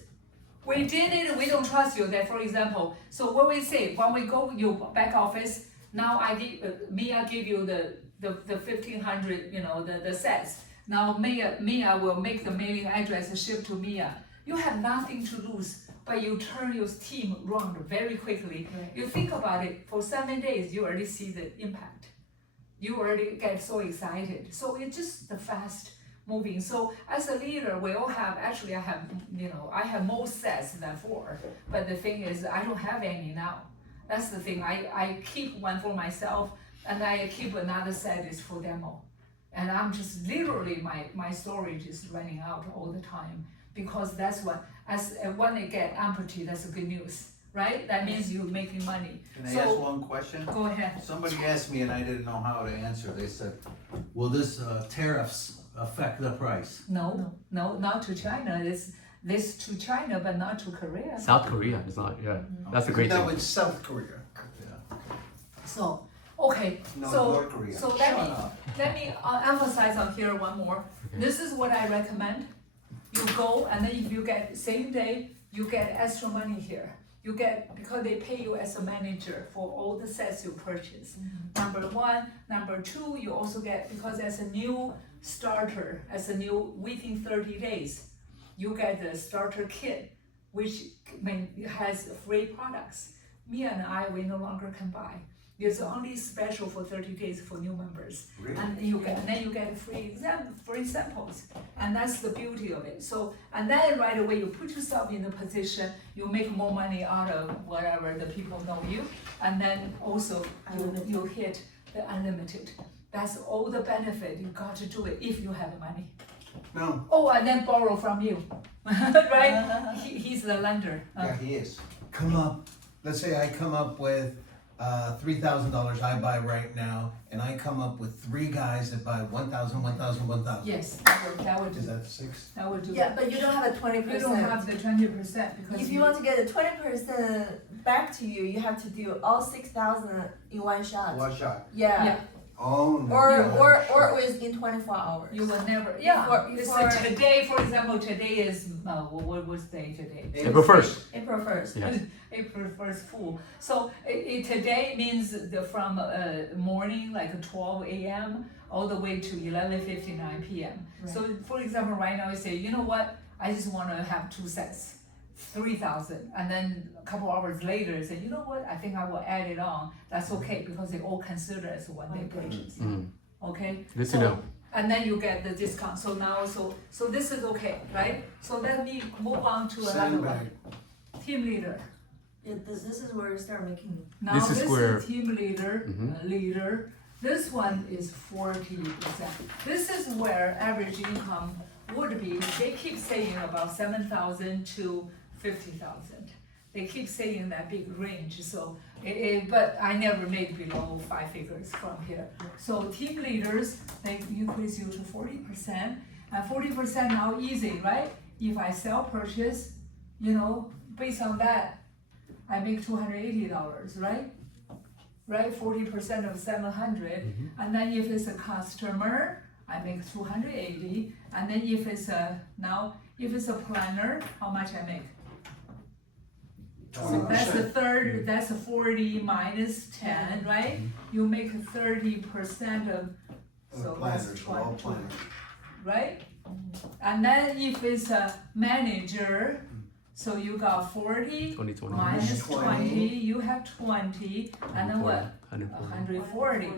we did it, we don't trust you. That, for example, so what we say, when we go your back office, now I give, Mia give you the 1,500, you know, the sets. Now Mia will make the mailing address ship to Mia. You have nothing to lose, but you turn your team around very quickly. Right. You think about it, for 7 days, you already see the impact. You already get so excited. So it's just the fast moving. So as a leader, we all have, actually I have, you know, I have more sets than 4, but the thing is, I don't have any now. That's the thing, I keep one for myself, and I keep another set is for demo. And I'm just literally, my storage is running out all the time, because that's what, when it get empty, that's a good news, right? That means you're making money. Can I So- ask one question? Go ahead. Somebody asked me and I didn't know how to answer. They said, will this tariffs affect the price? No, not to China, this to China, but not to Korea. South Korea is not, yeah. That's a great No, thing. it's South Korea. So, okay, No, so, North Korea. so let me emphasize on here one more. This is what I recommend. You go, and then if you get same day, you get extra money here. You get, because they pay you as a manager for all the sets you purchase. Number 1, number 2, you also get, because as a new starter, within 30 days, you get the starter kit, which has free products. Mia and I, we no longer can buy. It's only special for 30 days for new members. Really? And then you get free samples. And that's the beauty of it. So, and then right away you put yourself in a position, you make more money out of whatever the people know you. And then also you hit the unlimited. That's all the benefit. You got to do it if you have money. No. Oh, and then borrow from you, right? He's the lender. Yeah, he is. Come up. Let's say I come up with $3,000 I buy right now, and I come up with 3 guys that buy 1,000, 1,000, 1,000. Yes, that would do. Is that 6? That would do. Yeah, but you don't have a 20%. You don't have the 20% because If you want to get the 20% back to you, you have to do all 6,000 in one shot. One shot. Yeah. Yeah. Oh no. Or within 24 hours. You will never. Yeah. Before- So today, for example, today is what was day today? April 1st. April 1st. Yeah. April 1st full. So today means from morning like 12 a.m. all the way to 11:59 p.m. Right. So for example, right now you say, you know what? I just want to have 2 sets, 3,000, and then a couple hours later say, you know what? I think I will add it on. That's okay because they all consider as one day purchase. Okay. Good to So- know. And then you get the discount. So now, so this is okay, right? So let me move on to another one. Sandbag. Team leader. Yeah, this is where you start making. Now This is where- team leader, leader. This one is 40%. This is where average income would be. They keep saying about 7,000 to 50,000. They keep saying that big range. So, but I never made below 5 figures from here. So team leaders, they increase you to 40%, and 40% now easy, right? If I sell purchase, you know, based on that, I make $280, right? Right, 40% of 700, and then if it's a customer, I make 280, and then if it's a planner, how much I make? So that's the 20%. third, that's a 40 minus 10, right? You make 30% of, so that's Planners, we're all 20, planners. right? And then if it's a manager, so you got 40 2020. minus 20. 20, you have 20, and then what? 140. 140.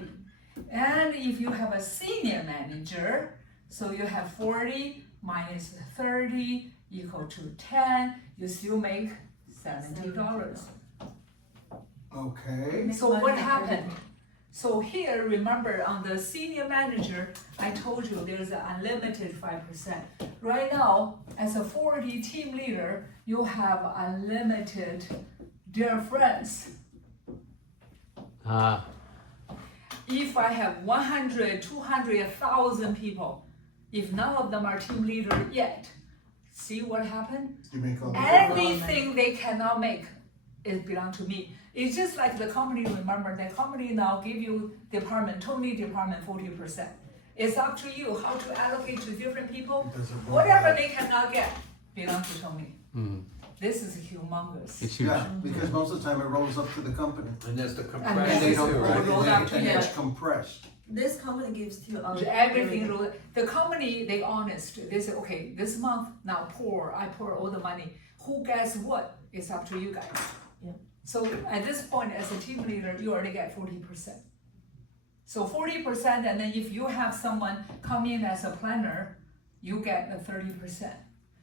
And if you have a senior manager, So you have 40 minus 30 equal to 10, you still make $70. Okay. So what happened? So here, remember on the senior manager, I told you there's an unlimited 5%. Right now, as a 40 team leader, you have unlimited dear friends. Ah, If I have 100, 200, 1,000 people, if none of them are team leader yet, see what happened? You make all the Everything they cannot make, it belong to me. It's just like the company, remember, the company now give you department, Tony department 40%. It's up to you how to allocate to different people. Whatever they cannot get, belong to Tony. This is humongous. it's huge. Yeah, because most of the time it rolls up to the company. And there's the And compression They don't too, right? roll up to and you. it's compressed. This company gives to all Everything, the company, they honest, they say, okay, this month, now I pour all the money. Who gets what? It's up to you guys. Yeah. So at this point, as a team leader, you already get 40%. So 40%, and then if you have someone come in as a planner, you get a 30%.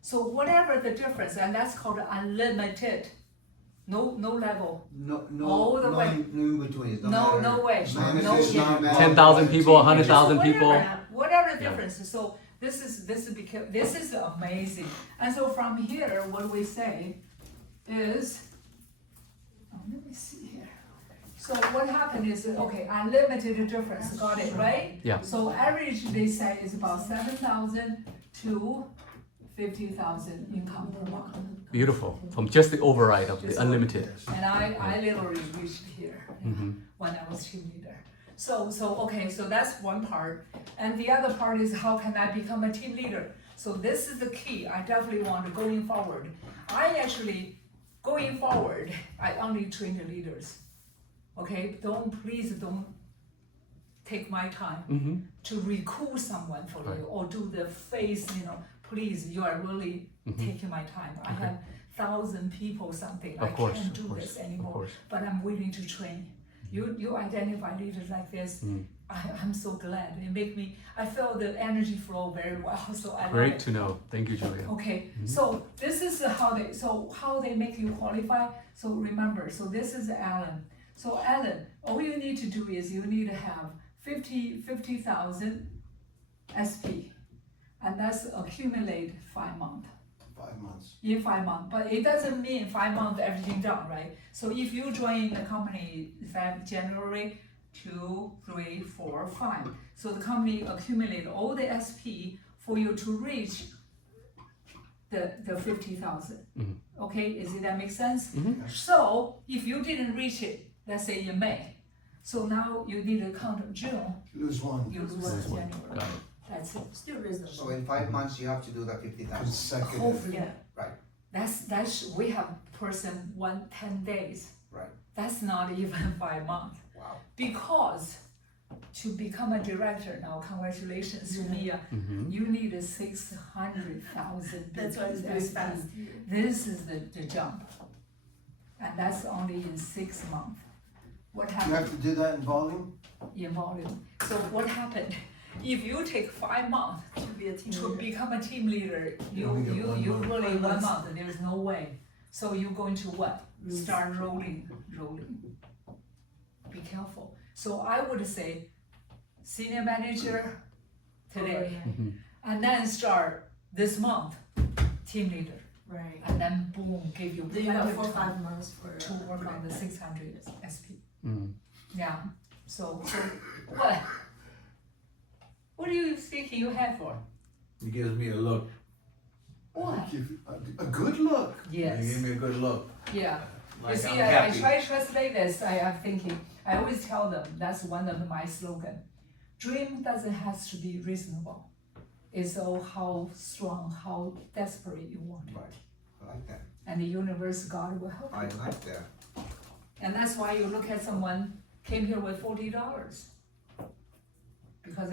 So whatever the difference, and that's called unlimited, no level, all the way. No in between. No way, no Managers, kidding. non-managers. 10,000 people, So 100,000 whatever, people. whatever difference. So this is amazing. And so from here, what we say is, let me see here. So what happened is, okay, unlimited difference, got it, right? Yeah. So average they say is about 7,000 to 50,000 income per month. Beautiful. From just the override of the Just unlimited. And I literally reached here when I was team leader. So okay, so that's one part. And the other part is how can I become a team leader? So this is the key. I definitely want to going forward. Going forward, I only train the leaders. Okay, please don't take my time to recruit someone for you or do the face, please, you are really taking my time. I have 1,000 people something. I can't do this anymore, but I'm willing to train. You identify leaders like this. I'm so glad. It make me, I feel the energy flow very well. So I love Great it. to know. Thank you, Julia. Okay, so this is how they make you qualify. So remember, so this is Alan. So Alan, all you need to do is you need to have 50,000 SP, and that's accumulate 5 months. 5 months. In 5 months, but it doesn't mean 5 months everything done, right? So if you join the company January 2, 3, 4, 5, so the company accumulate all the SP for you to reach the 50,000. Okay, that make sense? So if you didn't reach it, let's say in May, so now you need to count June, Lose one. you lose January. Got it. That's it. Still reasonable. So in 5 months, you have to do that 50,000. Consecutive. Hopefully. Yeah. Right. That's we have person 10 days. Right. That's not even 5 months. Wow. Because to become a director now, congratulations, Mia, you need a 600,000. That's why it's very SP. fast. This is the jump. And that's only in 6 months. What You happened have to do that in volume? in volume? So what happened? If you take 5 months To be a team to leader. become a team leader, you only get 1 month. really 1 1 month. month, there's no way. So you're going to what? Start rolling. Be careful. So I would say senior manager today, and then start this month, team leader, Right. and then boom, give you Then you got plenty 4 of or time 5 months for to work on the 600 SP. Mm. Yeah. So what? What are you sticking your head for? He gives me a look. What? Give you a good look. He Yes. gave me a good look. Yeah. Like You see, I'm I happy. try to translate this. I'm thinking. I always tell them that's one of my slogan. Dream doesn't have to be reasonable. It's all how strong, how desperate you want it. Right. I like that. And the universe, God will help I you. like that. And that's why you look at someone came here with $40. Because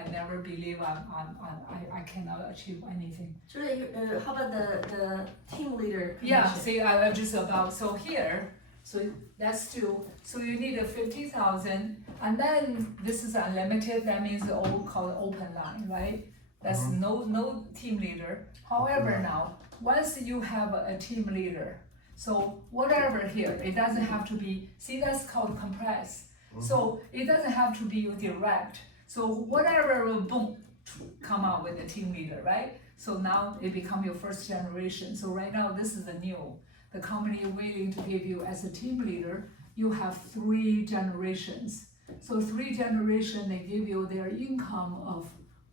I never believe I cannot achieve anything. Julia, how about the team leader? Yeah, commission? see, I just about, so here, So that's two. So you need a 50,000, and then this is unlimited. That means the old called open line, right? That's no team leader. However, now once you have a team leader, so whatever here, it doesn't have to be. See, that's called compress. So it doesn't have to be direct. So whatever will boom come out with the team leader, right? So now it become your first generation. So right now this is the new. The company willing to give you as a team leader, you have 3 generations. So 3 generations, they give you their income of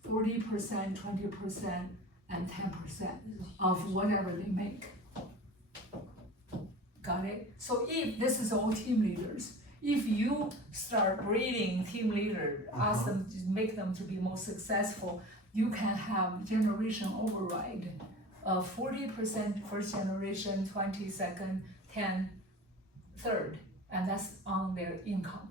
40%, 20%, and 10% of whatever they make. Got it? So if this is all team leaders, if you start breeding team leader, ask them to make them to be more successful, you can have generation override of 40% first generation, 20 second, 10 third, and that's on their income.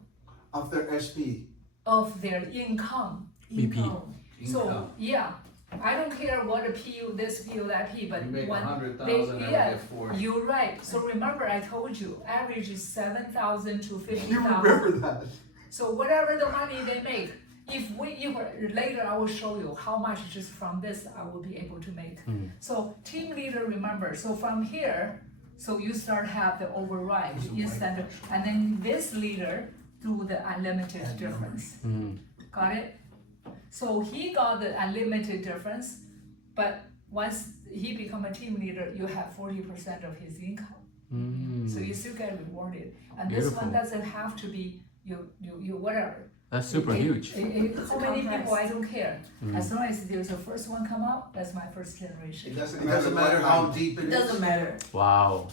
Of their SP. Of their income. BP. So yeah, I don't care what a PU, this PU, that P, but You make when 100,000 they, and we yeah, get 40. you're right. So remember I told you, average is 7,000 to 50,000. You remember that? So whatever the money they make, if later I will show you how much just from this I will be able to make. So team leader, remember, so from here, so you start have the override instant, and then this leader do the unlimited difference. Got it? So he got the unlimited difference, but once he become a team leader, you have 40% of his income. So you still get rewarded. And this one doesn't have to be you whatever. That's super huge. How many people, I don't care. As long as there's a first one come out, that's my first generation. It doesn't It doesn't matter how what deep it It is. doesn't matter. Wow.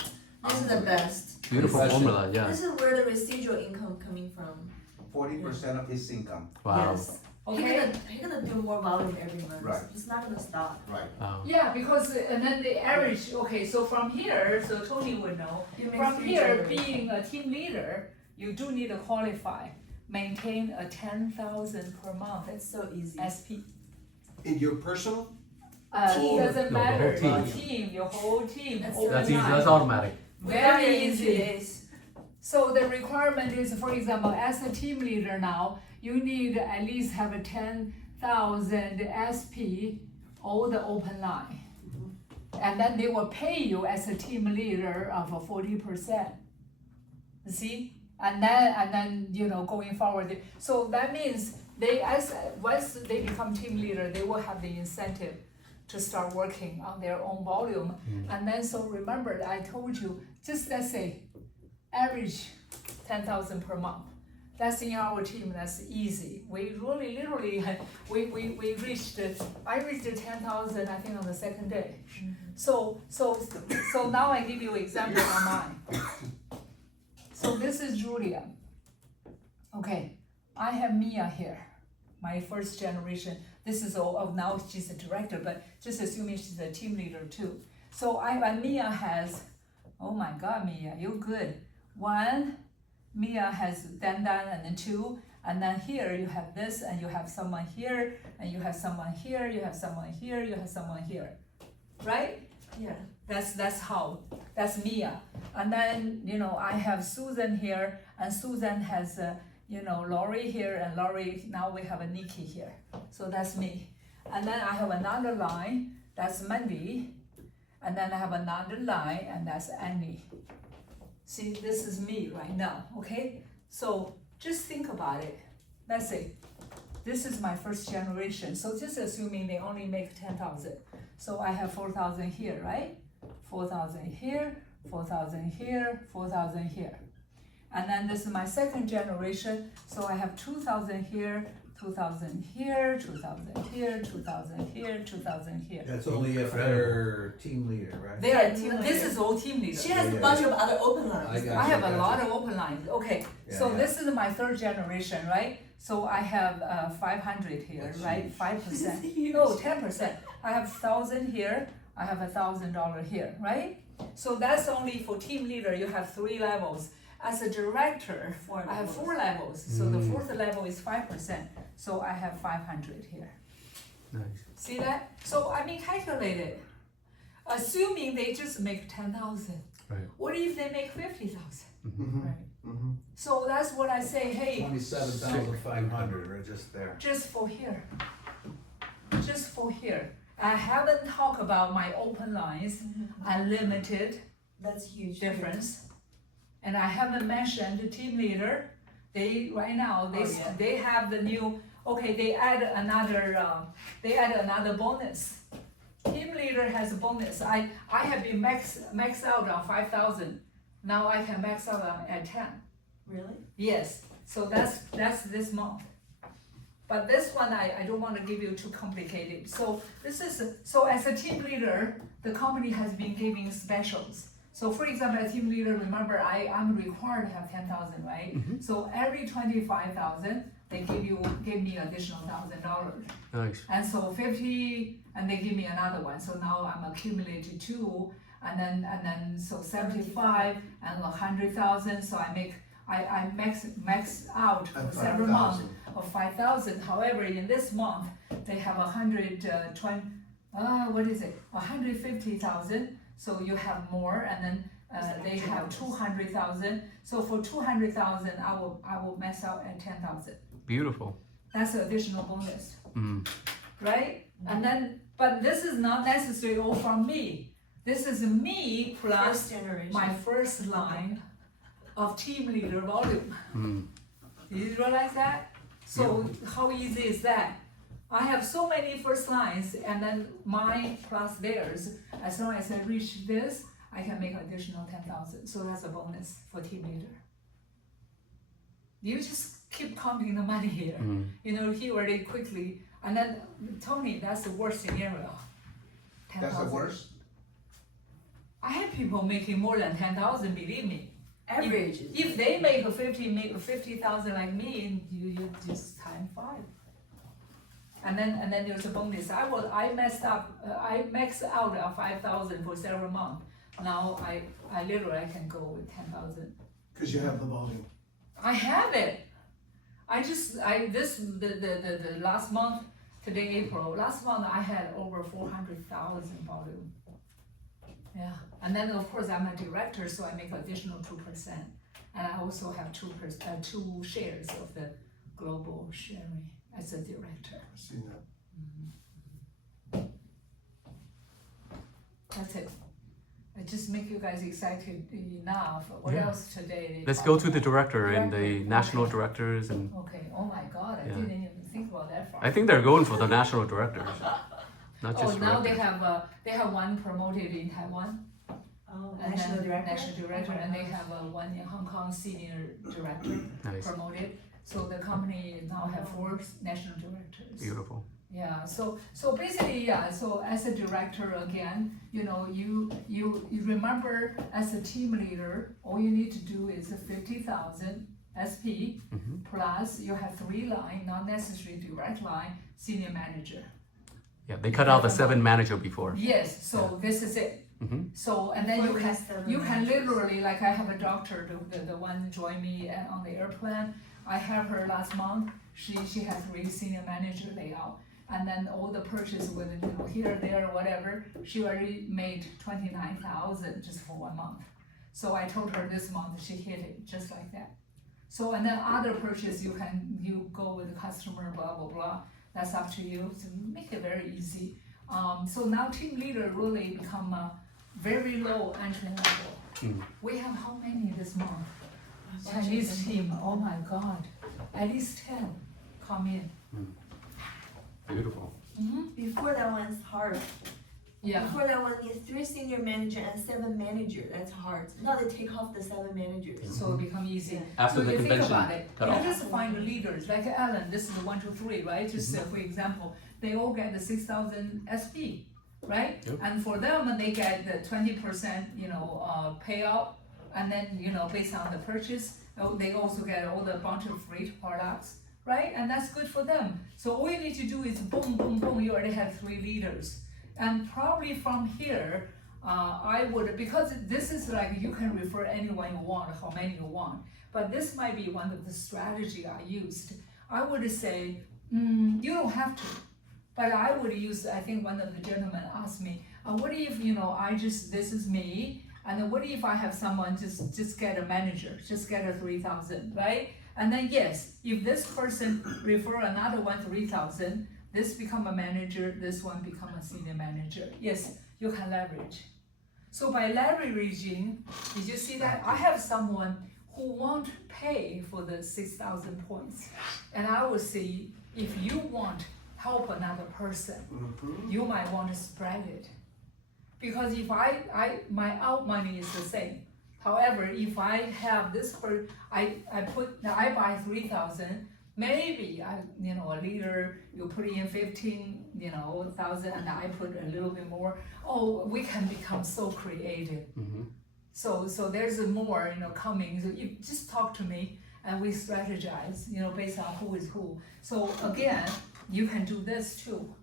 This is the best. Beautiful formula, yeah. This is where the residual income coming from. 40% of his income. Wow. Yes. Okay? You're gonna do more volume every month. Right. It's not gonna stop. Right. Wow. Yeah, because, and then the average, okay, so from here, so Tony would know, You make from 3 here, generations. being a team leader, you do need to qualify, maintain a 10,000 per month It's so easy. SP. In your personal? It doesn't No, the whole matter, your team. team, your whole team, That's overnight. That's easy, that's automatic. Very in 2 easy. days. So the requirement is, for example, as a team leader now, you need at least have a 10,000 SP or the open line. And then they will pay you as a team leader of a 40%. You see? And then going forward. So that means once they become team leader, they will have the incentive to start working on their own volume. And then so remember I told you, just let's say average 10,000 per month. That's in our team, that's easy. We really literally we reached it. I reached 10,000 I think on the second day. So now I give you an example on mine. So this is Julia. Okay, I have Mia here, my first generation. This is all now she's a director, but just assuming she's a team leader too. So Mia has, oh my God, Mia, you're good. 1, Mia has Dan and then 2, and then here you have this, and you have someone here, and you have someone here, you have someone here, you have someone here, right? Yeah. That's Mia. And then, I have Susan here, and Susan has, Lori here, and Lori, now we have a Nikki here. So that's me. And then I have another line, that's Mandy. And then I have another line, and that's Annie. See, this is me right now, okay? So just think about it. Let's say, this is my first generation. So just assuming they only make 10,000. So I have 4,000 here, right? 4,000 here, 4,000 here, 4,000 here. And then this is my second generation. So I have 2,000 here, 2,000 here, 2,000 here, 2,000 here, 2,000 here. That's only if they're team leader, right? They are, team this leader. is all team leaders. She has a bunch of other open lines. I have a lot of open lines. Okay, so Yeah. this is my third generation, right? So I have 500 here, That's right? huge. 5%. Huge. No, 10%. I have 1,000 here. I have $1,000 here, right? So that's only for team leader. You have 3 levels. As a director, I have 4 levels. So the 4th level is 5%. So I have 500 here. Nice. See that? So calculate it. Assuming they just make 10,000. Right. What if they make 50,000? Right. Mhm. So that's what I say, hey, 27,500 are just there. just for here. Just for here. I haven't talked about my open lines, unlimited That's huge. difference. And I haven't mentioned the team leader. They, right now, Oh, yeah. they have the new, okay, they add another bonus. Team leader has a bonus. I have been max out on 5,000. Now I can max out at 10. Really? Yes, so that's this month. But this one, I don't want to give you too complicated. So so as a team leader, the company has been giving specials. So for example, as team leader, remember I'm required to have 10,000, right? So every 25,000, they give me additional $1,000. Nice. And so 50, and they give me another one. So now I'm accumulated 2, and then so 75 and 100,000. So I max out for At several months 5,000. of 5,000. However, in this month they have 150,000. So you have more, and then they have 200,000. So for 200,000, I will max out at 10,000. Beautiful. That's an additional bonus, Mm. right? And then, but this is not necessarily all from me. This is me plus First generation. my first line of team leader volume. Mm. Did you realize that? So how easy is that? I have so many first lines, and then mine plus theirs. As long as I reach this, I can make additional 10,000. So that's a bonus for team leader. You just keep counting the money here. You know, he already quickly. And then Tony, that's the worst scenario. 10,000. That's the worst? I have people making more than 10,000. Believe me. Average. If they make 50,000 like me, you just time 5. And then there's a bonus. I messed up. I maxed out at 5,000 for several months. Now I literally can go with 10,000. Cause you have the volume. I have it. The last month, today April, last month I had over 400,000 volume. Yeah, and then of course I'm a director, so I make additional 2%, and I also have 2 shares of the global sharing as a director. I see that. That's it. I just make you guys excited enough. What Yeah. else today? Let's go to the director and the Director, national okay. directors, and Okay. Oh my God, I Yeah. didn't even think about that far. I think they're going for the national directors, not Oh, just now directors. they have one promoted in Taiwan. Oh, And national then director. National director, and they have one in Hong Kong senior director Nice. promoted. So the company now have 4 national directors. Beautiful. Yeah, so basically, yeah, so as a director again, you know, you remember as a team leader, all you need to do is 50,000 SP plus you have 3 line, not necessarily direct line, senior manager. Yeah, they cut out the 7 manager before. Yes, so this is it. So and then you can literally, like I have a doctor, the one joined me on the airplane. I have her last month. She has 3 senior manager layout, and then all the purchase with here, there, whatever. She already made 29,000 just for 1 month. So I told her this month she hit it just like that. So and then other purchase you go with the customer, blah blah blah. That's up to you. So make it very easy. So now team leader really become a very low entry level. We have how many this month? Chinese team. Oh my God, at least 10 come in. Beautiful. Before that one's hard. Yeah. Before that one needs 3 senior manager and 7 manager. That's hard. Now they take off the 7 managers. So it become easy. Yeah. After So the you think convention about it. cut You off. just find the leaders like Alan. This is the 1, 2, 3, right? Just for example, they all get the 6,000 SP, right? Yep. And for them, they get the 20%, payout, and then based on the purchase, they also get all the bunch of free products, right? And that's good for them. So all you need to do is boom, boom, boom. You already have 3 leaders, and probably from here, I would, because this is like you can refer anyone you want, how many you want. But this might be one of the strategy I used. I would say you don't have to, but I would use. I think one of the gentlemen asked me, "What if this is me, And then what if I have someone just get a manager, just get a 3,000, right? And then yes, if this person refer another one 3,000, this become a manager, this one become a senior manager. Yes, you can leverage. So by leveraging, did you see that? I have someone who won't pay for the 6,000 points. And I will see if you want help another person, you might want to spread it. Because if my out money is the same. However, if I have this I buy 3,000, maybe a leader, you put in 15,000 and I put a little bit more. Oh, we can become so creative. So there's more, coming. So you just talk to me and we strategize, based on who is who. So again, you can do this too.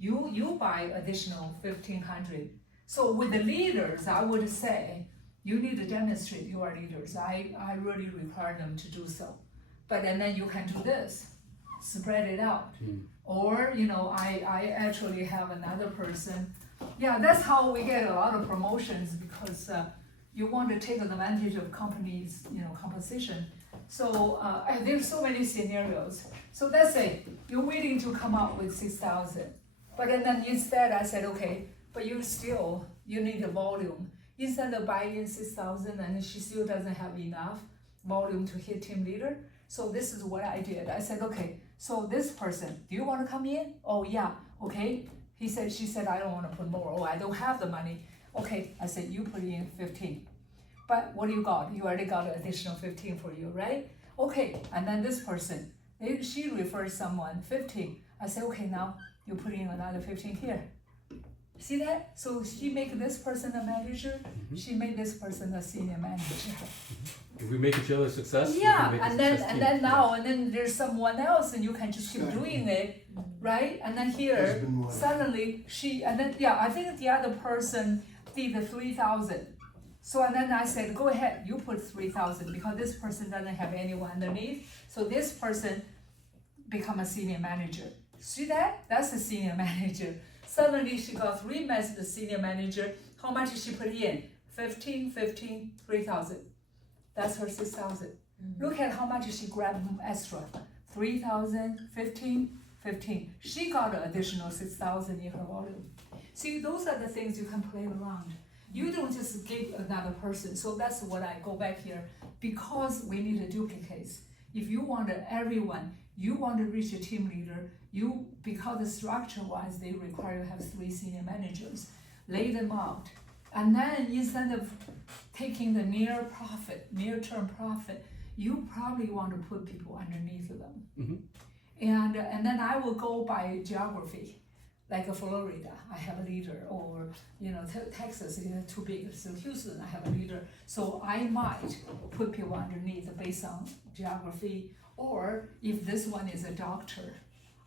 You buy additional 1,500. So with the leaders, I would say, you need to demonstrate you are leaders. I really require them to do so. But and then you can do this, spread it out. Or, I actually have another person. Yeah, that's how we get a lot of promotions because you want to take advantage of companies, composition. So there's so many scenarios. So let's say you're willing to come up with 6,000. But then instead I said, okay, but you need a volume. Instead of buying 6,000 and she still doesn't have enough volume to hit team leader. So this is what I did. I said, okay, so this person, do you want to come in? Oh yeah, okay. She said, I don't want to put more. Oh, I don't have the money. Okay, I said, you put in 15. But what do you got? You already got an additional 15 for you, right? Okay, and then this person, she refers someone 15. I said, okay, now you put in another 15 here. See that? So she make this person a manager, she made this person a senior manager. If we make each other success, Yeah, we can and make a then success and team. then now and then there's someone else and you can just keep Exactly. doing it, right? And then here There's been more. suddenly I think the other person did the 3,000. So and then I said, go ahead, you put 3,000 because this person doesn't have anyone underneath. So this person become a senior manager. See that? That's a senior manager. Suddenly she got 3 months the senior manager. How much did she put in? 15, 3,000. That's her 6,000. Look at how much she grabbed extra. 3,000, 15. She got an additional 6,000 in her volume. See, those are the things you can play around. You don't just give another person. So that's what I go back here. Because we need a duplicate. If you want everyone, you want to reach a team leader, because the structure-wise, they require you to have 3 senior managers, lay them out. And then instead of taking the near-term profit, you probably want to put people underneath them. And then I will go by geography. Like Florida, I have a leader, or Texas is too big, so Houston, I have a leader. So I might put people underneath based on geography, or if this one is a doctor,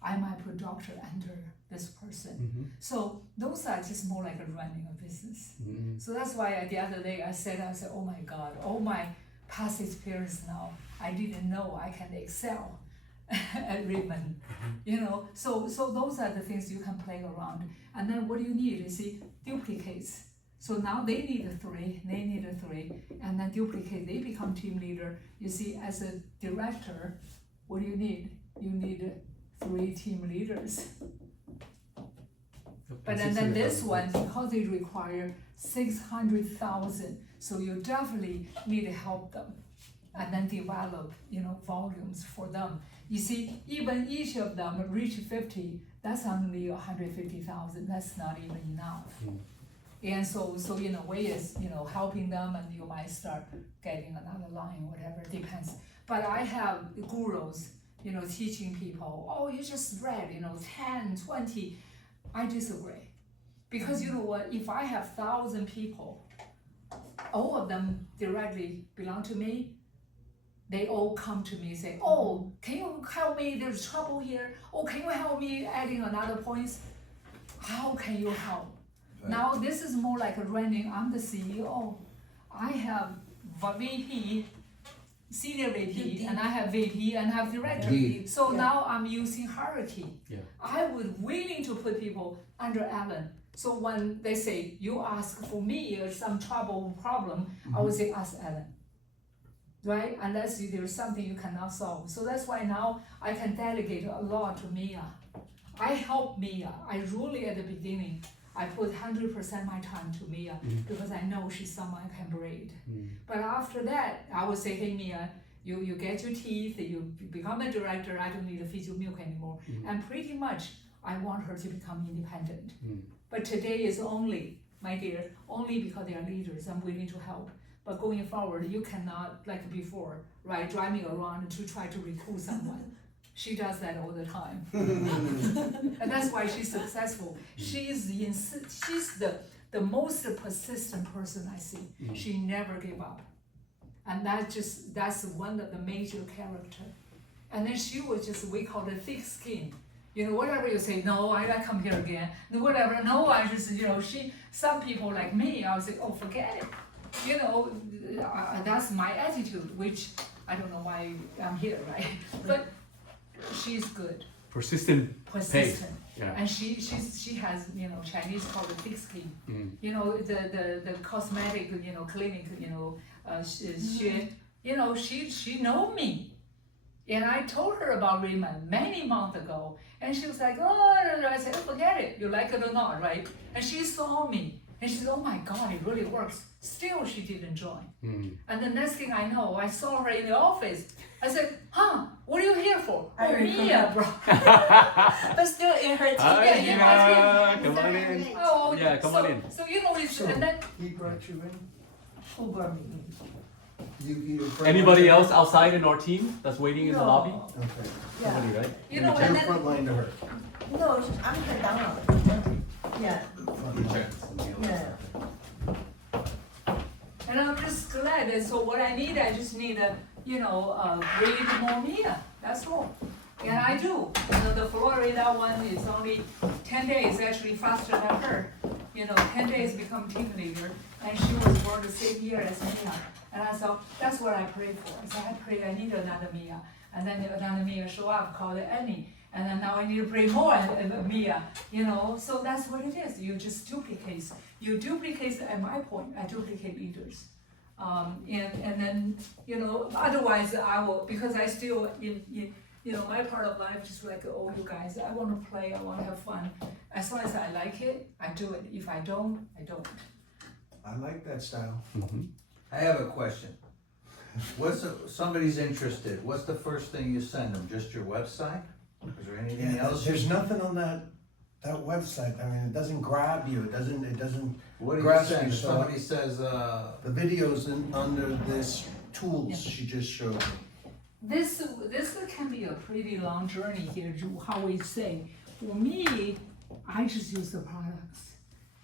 I might put doctor under this person. So those are just more like a running a business. So that's why the other day I said, oh my God, all my past experience now, I didn't know I can excel at Riman, so those are the things you can play around. And then what do you need? You see, duplicates. So now they need a 3, and then duplicate, they become team leader. You see, as a director, what do you need? You need 3 team leaders. But then this one, because it requires 600,000, so you definitely need to help them and then develop, volumes for them. You see, even each of them reach 50, that's only 150,000. That's not even enough. And so in a way, it's helping them, and you might start getting another line, whatever, depends. But I have gurus, teaching people. Oh, you just spread, 10, 20. I disagree, because you know what? If I have 1,000 people, all of them directly belong to me. They all come to me and say, oh, can you help me? There's trouble here. Oh, can you help me adding another points? How can you help? Right. Now this is more like a running. I'm the CEO. I have VP, senior VP, VP. and I have VP, and I have director. VP. So Yeah. now I'm using hierarchy. Yeah. I would willing to put people under Alan. So when they say, you ask for me or some trouble problem, I would say, ask Alan. Right? Unless there's something you cannot solve. So that's why now I can delegate a lot to Mia. I help Mia. I really at the beginning, I put 100% my time to Mia because I know she's someone I can braid. But after that, I would say, hey Mia, you get your teeth, you become a director, I don't need to feed you milk anymore. And pretty much, I want her to become independent. But today is only, my dear, only because they are leaders, I'm willing to help. But going forward, you cannot, like before, right, drive me around to try to recruit someone. She does that all the time. And that's why she's successful. She's the most persistent person I see. She never gave up. And that's one of the major character. And then she was just, we call it thick skin. You know, whatever you say, no, I come here again. No, whatever, no, I just, you know, some people like me, I would say, oh, forget it. You know, that's my attitude, which I don't know why I'm here, right? But she's good, Persistent. persistent. Yeah. And she has, you know, Chinese called it thick skin. You know, the cosmetic, you know, clinic, you know, you know, she know me. And I told her about Riman many months ago, and she was like, oh, I said, oh, forget it, you like it or not, right? And she saw me, and she said, oh my God, it really works. Still, she didn't join. And the next thing I know, I saw her in the office. I said, huh, what are you here for? I Oh, Mia, bro. But still in her team. Yeah, come on in. Oh, Yeah, come on in. So, you know, it's, and then, He brought you in? who brought me in? You Anybody else outside in our team that's waiting in the lobby? Okay. Yeah. Nobody, right? You know, Turn and then, front line to her. No, I'm her down. Yeah. Front line. Yeah. and I'm just glad, and so what I just need a, you know, breed more Mia, that's all. And I do. You know, the Florida one is only 10 days, actually faster than her. You know, 10 days become team leader, and she was born the same year as Mia. And I thought, that's what I prayed for. I said, I pray I need another Mia. And then another Mia show up, called Annie. And then now I need to pray more Mia, you know. So that's what it is. You just duplicate. You duplicate, at my point, I duplicate leaders. And then, you know, otherwise I will, because I still, you know, my part of life, just like, oh, you guys, I want to play, I want to have fun. As long as I like it, I do it. If I don't, I don't. I like that style. I have a question. Somebody's interested, what's the first thing you send them? Just your website? Is there anything Yeah, else? there's nothing on that website. I mean, it doesn't grab you. It doesn't. What do you grasp send? you, If so- somebody says, The videos under this tools she just showed me. This can be a pretty long journey here, how we say. For me, I just use the products.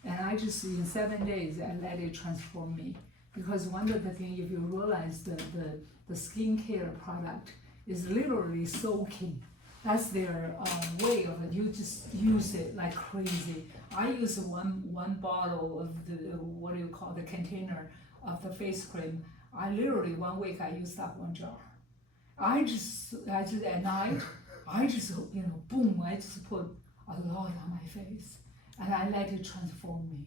And I just, in 7 days, I let it transform me. Because one of the things, if you realize the skincare product is literally soaking. That's their way of it. You just use it like crazy. I use one bottle of the, what do you call, the container of the face cream. I literally, 1 week, I used up 1 jar. I just at night, I just, you know, boom, I just put a lot on my face. And I let it transform me.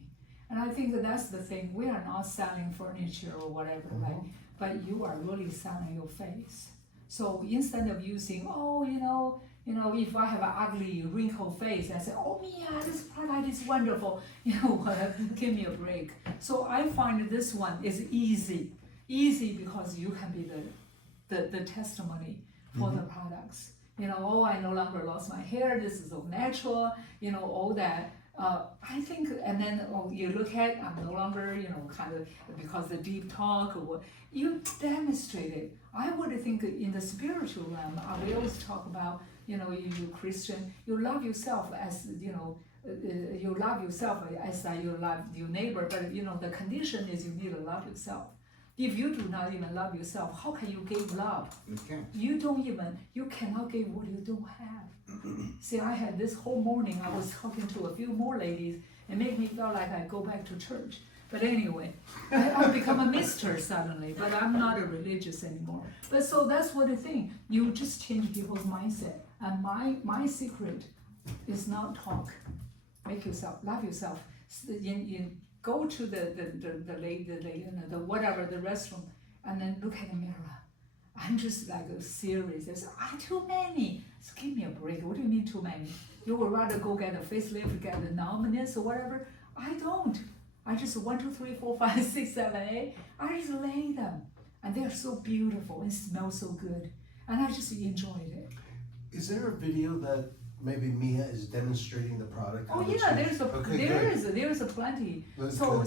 And I think that's the thing. We are not selling furniture or whatever, right? But you are really selling your face. So instead of using, oh, you know, if I have an ugly, wrinkled face, I say, oh, Mia, this product is wonderful. You know, give me a break. So I find this one is easy because you can be the testimony for the products. You know, oh, I no longer lost my hair. This is so natural. You know, all that. I think, and then you look at, I'm no longer, you know, kind of, because the deep talk or what, you demonstrate it. I would think in the spiritual realm, we always talk about, you know, you Christian, you love yourself as, you know, you love yourself as you love your neighbor, but, you know, the condition is you need to love yourself. If you do not even love yourself, how can you give love? You can't. You cannot give what you don't have. See, I had this whole morning, I was talking to a few more ladies, and made me feel like I go back to church. But anyway, I've become a mister suddenly, but I'm not a religious anymore. But so that's what the thing, you just change people's mindset. And my secret is not talk. Make yourself, love yourself. You go to the whatever, the restroom, and then look at the mirror. I'm just like serious. There's too many. So give me a break. What do you mean too many? You would rather go get a facelift, get the numbness or whatever. I don't. I just 1, 2, 3, 4, 5, 6, 7, 8. I just lay them, and they're so beautiful and smell so good, and I just enjoyed it. Is there a video that maybe Mia is demonstrating the product? Oh yeah, there's a plenty. So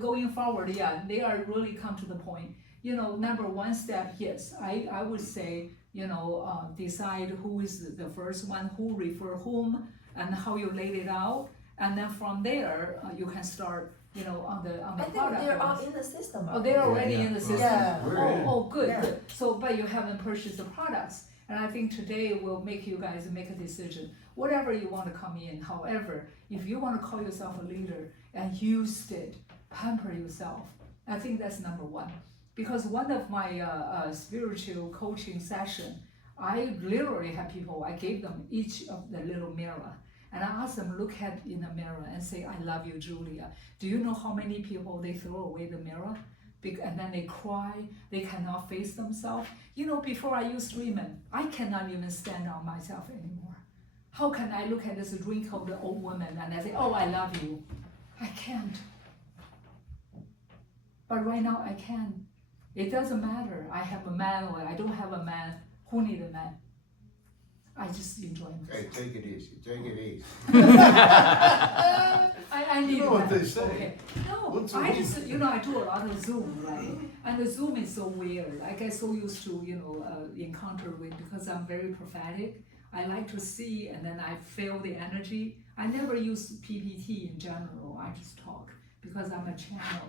going forward, yeah, they are really come to the point. You know, number one step, yes, I would say, you know, decide who is the first one, who refer whom, and how you laid it out, and then from there you can start, you know, on the I think product. they're all in the system. Oh, they're already in the system. Yeah. Oh, good, Yeah. good. So, but you haven't purchased the products. And I think today will make you guys make a decision. Whatever you want to come in, however, if you want to call yourself a leader and use it, pamper yourself. I think that's number one. Because one of my spiritual coaching session, I literally had people, I gave them each of the little mirror. And I asked them, look at in the mirror and say, I love you, Julia. Do you know how many people they throw away the mirror? And then they cry, they cannot face themselves. You know, before I used Riman, I cannot even stand on myself anymore. How can I look at this wrinkled old woman and I say, oh, I love you? I can't. But right now I can. It doesn't matter. I have a man or I don't have a man. Who need a man? I just enjoy myself. Hey, take it easy, take it easy. I need You know what that. they say. Okay. No, Once a I week. just, you know, I do a lot of Zoom, right? And the Zoom is so weird. I get so used to, you know, encounter with, because I'm very prophetic. I like to see and then I feel the energy. I never use PPT in general. I just talk because I'm a channel.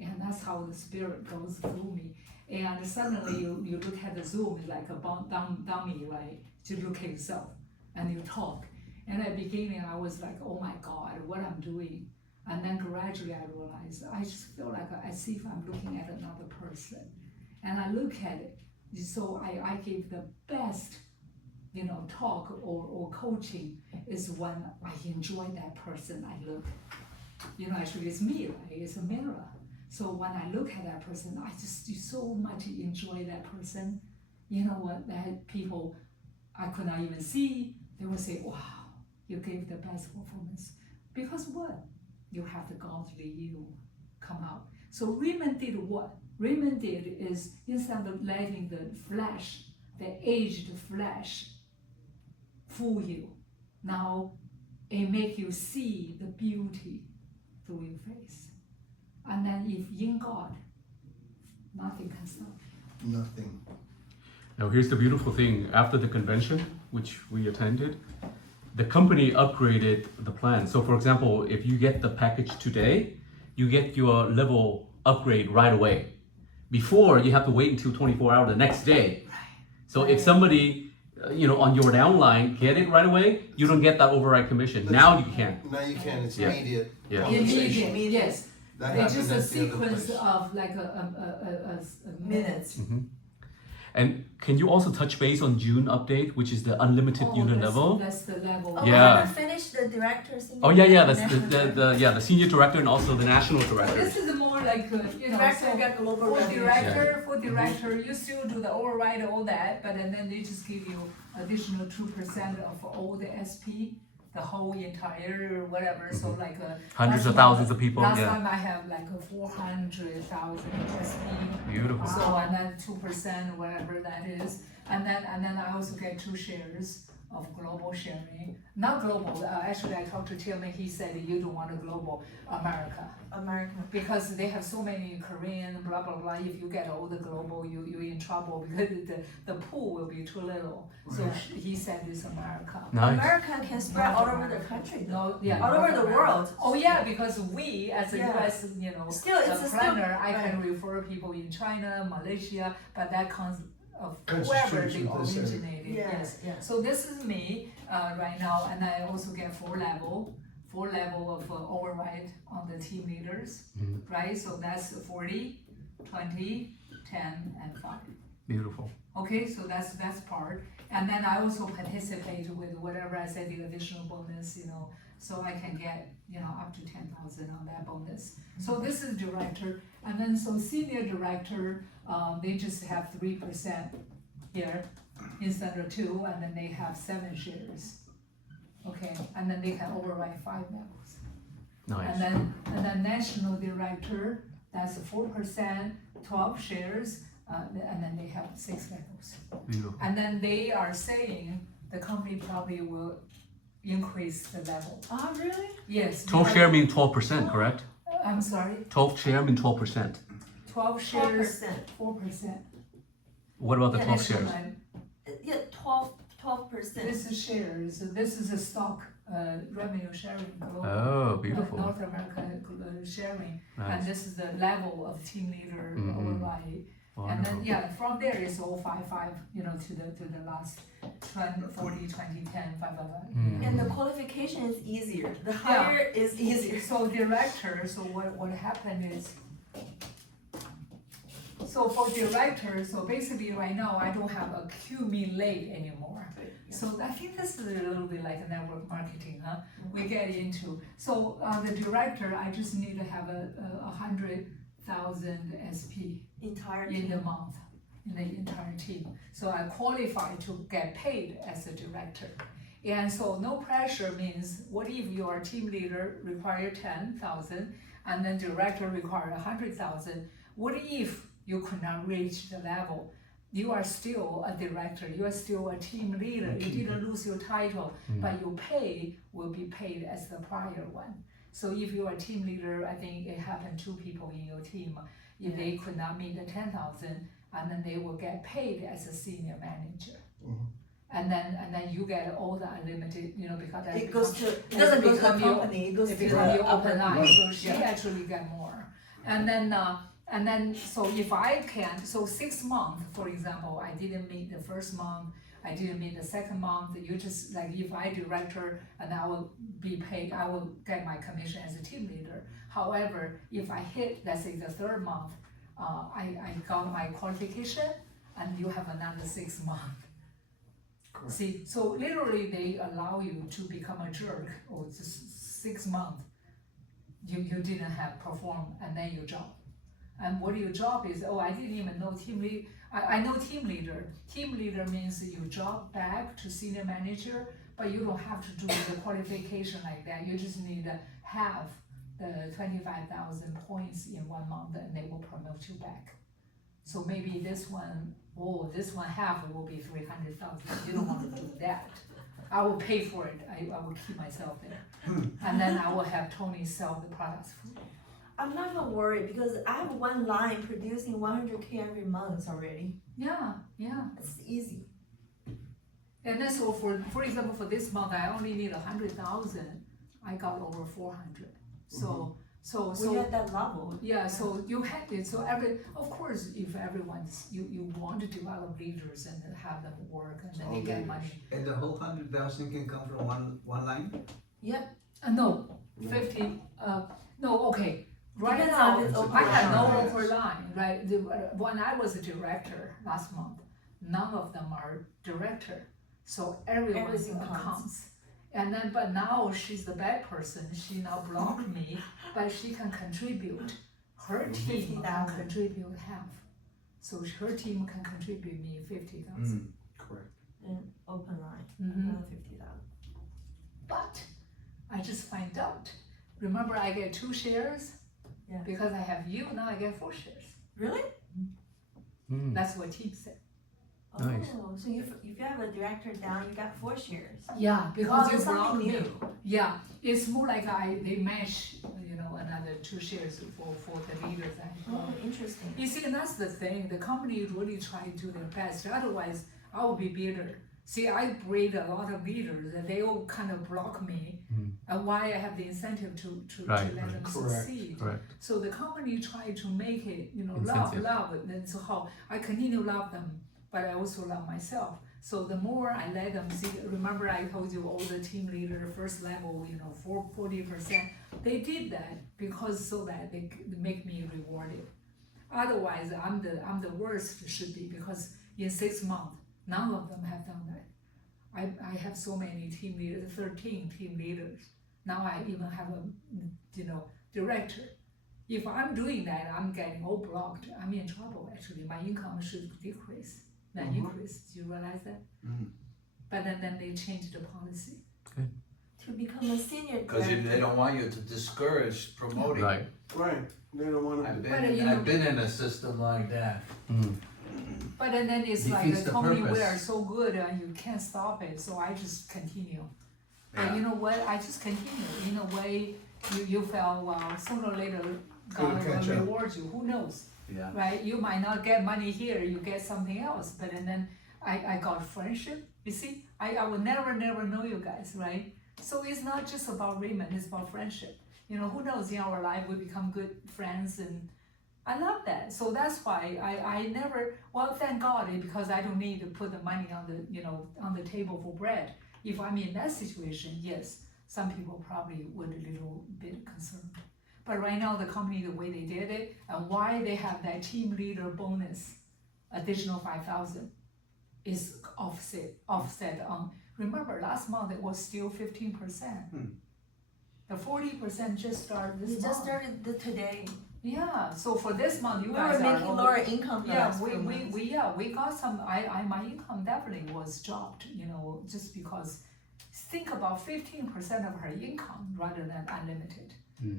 And that's how the spirit goes through me. And suddenly you look at the Zoom, it's like a dummy, right? To look at yourself and you talk. And at the beginning, I was like, oh my God, what I'm doing. And then gradually I realized, I just feel like I see if I'm looking at another person. And I look at it. So I give the best, you know, talk or coaching is when I enjoy that person I look. You know, actually it's me, right? It's a mirror. So when I look at that person, I just do so much enjoy that person. You know what, that people I could not even see, they would say, wow, you gave the best performance. Because what? You have the godly you come out. So Riman did what? Riman did is, instead of letting the flesh, the aged flesh, fool you, now it make you see the beauty through your face. And then if in God, nothing can stop you. Nothing. Now here's the beautiful thing. After the convention, which we attended, the company upgraded the plan. So for example, if you get the package today, you get your level upgrade right away. Before, you have to wait until 24 hours the next day. So if somebody, on your downline get it right away, you don't get that override commission. Now you can. Now you can. It's Yeah. immediate. Yeah. Conversation. Immediate, yes. That It's happened just a at the other sequence place. of like a Minutes. And can you also touch base on June update, which is the unlimited unit level? That's the level. Oh, Yeah. we haven't finished the director. Senior Oh yeah, director, that's national director. the senior director and also the national So director. this is more like, Director so got global for recognition. director, you still do the override, all that, but then they just give you additional 2% of all the SP, the whole entire whatever, so like Hundreds of last thousands month- of people, Last yeah. time I have like 400,000 SP. Beautiful. So and then 2%, whatever that is, and then I also get 2 shares of global sharing. Not global. Actually, I talked to Tim and he said you don't want a global America America. because they have so many Korean blah blah blah. If you get all the global, you're in trouble because the pool will be too little. So he said it's America. Nice. America can spread all over the country. Though. No, yeah, All over North the America. world. Oh yeah, because we as a Yeah. US, Still, it's a planner, still, I can refer people in China, Malaysia, but that comes of Comes wherever to they this area. originated. Yeah, Yes. yeah. So this is me right now, and I also get 4 level 4 level of override on the team leaders, right? So that's 40, 20, 10, and 5. Beautiful. Okay, so that's part. And then I also participate with whatever I said, the additional bonus, so I can get, up to 10,000 on that bonus. So this is director, and then so senior director, they just have 3% here instead of 2, and then they have 7 shares. Okay, and then they can override 5 levels. Nice. And then national director, that's 4%, 12 shares, and then they have 6 levels. Beautiful. And then they are saying the company probably will increase the level. Oh, really? Yes. 12 share means 12%, correct? I'm sorry, 12 share means 12%. 12 shares, 12%. 4%. What about the Yeah, 12 So shares? Yeah, 12%. this is shares, this is a stock, revenue sharing global. Oh, beautiful. North America sharing, and Nice. this is the level of team leader override. And Wonderful. then, from there it's all 5, to the last 20, 40, 20, 10, 5, 5, 5. And the qualification is easier. The higher is easier. So director, so what happened is, so for director, so basically right now I don't have accumulate anymore. So I think this is a little bit like a network marketing, huh? We get into, so the director, I just need to have a 100,000 SP Entire in team. the month, in the entire team. So I qualify to get paid as a director. And so no pressure means, what if your team leader require 10,000 and then director require 100,000? What if you could not reach the level? You are still a director, you are still a team leader, you didn't lose your title, but your pay will be paid as the prior one. So if you are a team leader, I think it happened 2 people in your team, if they could not meet the 10,000, and then they will get paid as a senior manager. And then you get all the unlimited, because that It goes to, it has doesn't go to the become your- company, it goes it to become the your open line, so she Yeah. actually get more. And then, so if I can, so 6 months, for example, I didn't meet the first month, I didn't meet the second month, you just, like, if I director, and I will be paid, I will get my commission as a team leader. However, if I hit, let's say, the 3rd month, I got my qualification, and you have another 6 months. Correct. See, so literally they allow you to become a jerk, or just 6 months, you didn't have perform, and then you drop. And what your job is, I didn't even know team lead, I know team leader. Team leader means you drop back to senior manager, but you don't have to do the qualification like that, you just need to have the 25,000 points in 1 month, and they will promote you back. So maybe this one half will be 300,000, you don't want to do that. I will pay for it, I will keep myself there. And then I will have Tony sell the products for me. I'm not even worried because I have 1 line producing 100K every month already. Yeah. It's easy. And then so for example, for this month, I only need 100,000, I got over 400. So We're at that level. yeah, so you have it, so of course, if everyone's, you want to develop leaders and then have them work and then they get money. And the whole 100,000 can come from one line? Yep. No, 50, no, okay. Right Depends now, on if it's I had no overline. overline, right? When I was a director last month, none of them are director. So everyone's Everything counts. accounts. And then, but now she's the bad person, she now blocked me, but she can contribute. Her team can 50,000. contribute half. So her team can contribute me 50,000. Correct. Then open line, Mhm. another 50,000. But I just find out, remember I get 2 shares? Yeah. Because I have you, now I get 4 shares. Really? That's what team said. Nice. Oh, so if you have a director down, you got 4 shares. Yeah, because you that's block something me. new. Yeah, it's more like they match, another 2 shares for the leaders. Oh, interesting. You see, and that's the thing, the company really try to do their best, otherwise I will be bitter. See, I breed a lot of leaders and they all kind of block me, and why I have the incentive to Right, let right. them Correct. succeed. Correct. So the company try to make it, Incentive. love, and then so how I continue to love them, but I also love myself. So the more I let them see, remember I told you all the team leader, first level, 40%, they did that because so that they make me rewarded. Otherwise, I'm the worst should be, because in 6 months, none of them have done that. I have so many team leaders, 13 team leaders. Now I even have a, director. If I'm doing that, I'm getting all blocked. I'm in trouble, actually. My income should decrease, not increase. Do you realize that? But then they changed the policy. To become a senior Because director. they don't want you to discourage promoting. Right. Right, they don't wanna. I've been in a system like that. But then it's like Defeats they the told me we purpose. are so good and you can't stop it, so I just continue. But Yeah. you know what? I just continue. In a way, you felt, well, sooner or later, God Gonna catch will up. reward you. Who knows? Yeah. Right? You might not get money here, you get something else. But then I got friendship. You see, I will never know you guys, right? So it's not just about Raymond, it's about friendship. Who knows, in our life we become good friends, and I love that. So that's why I never, well, thank God, because I don't need to put the money on the, on the table for bread. If I'm in that situation, yes, some people probably would a little bit concerned. But right now, the company, the way they did it, and why they have that team leader bonus, additional 5,000, is offset on. Remember, last month it was still 15%. The 40% just started this We month. just started today. Yeah, so for this month, you We guys were are making all- lower income the Yeah, last few months. we got some. My income definitely was dropped. Just because. Think about 15% of her income rather than unlimited.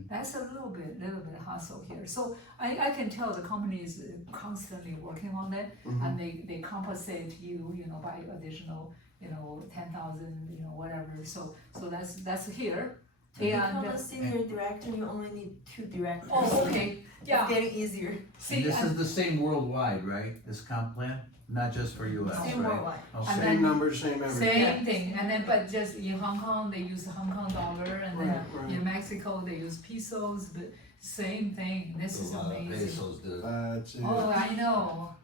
That's a little bit hassle here. So I can tell the company is constantly working on it, and they compensate you, by additional, 10,000, whatever. So that's here. To become And a senior director, you only need 2 directors. oh, okay, yeah. It's getting easier. See, And this and- is the same worldwide, right? This comp plan? Not just for US, right? Same worldwide. Okay. And Same then- numbers, same everything. Same thing, and then but just in Hong Kong they use Hong Kong dollar, and then Right. in Mexico they use pesos, but same thing. This is amazing. Pesos, dude. That's it. Oh, I know.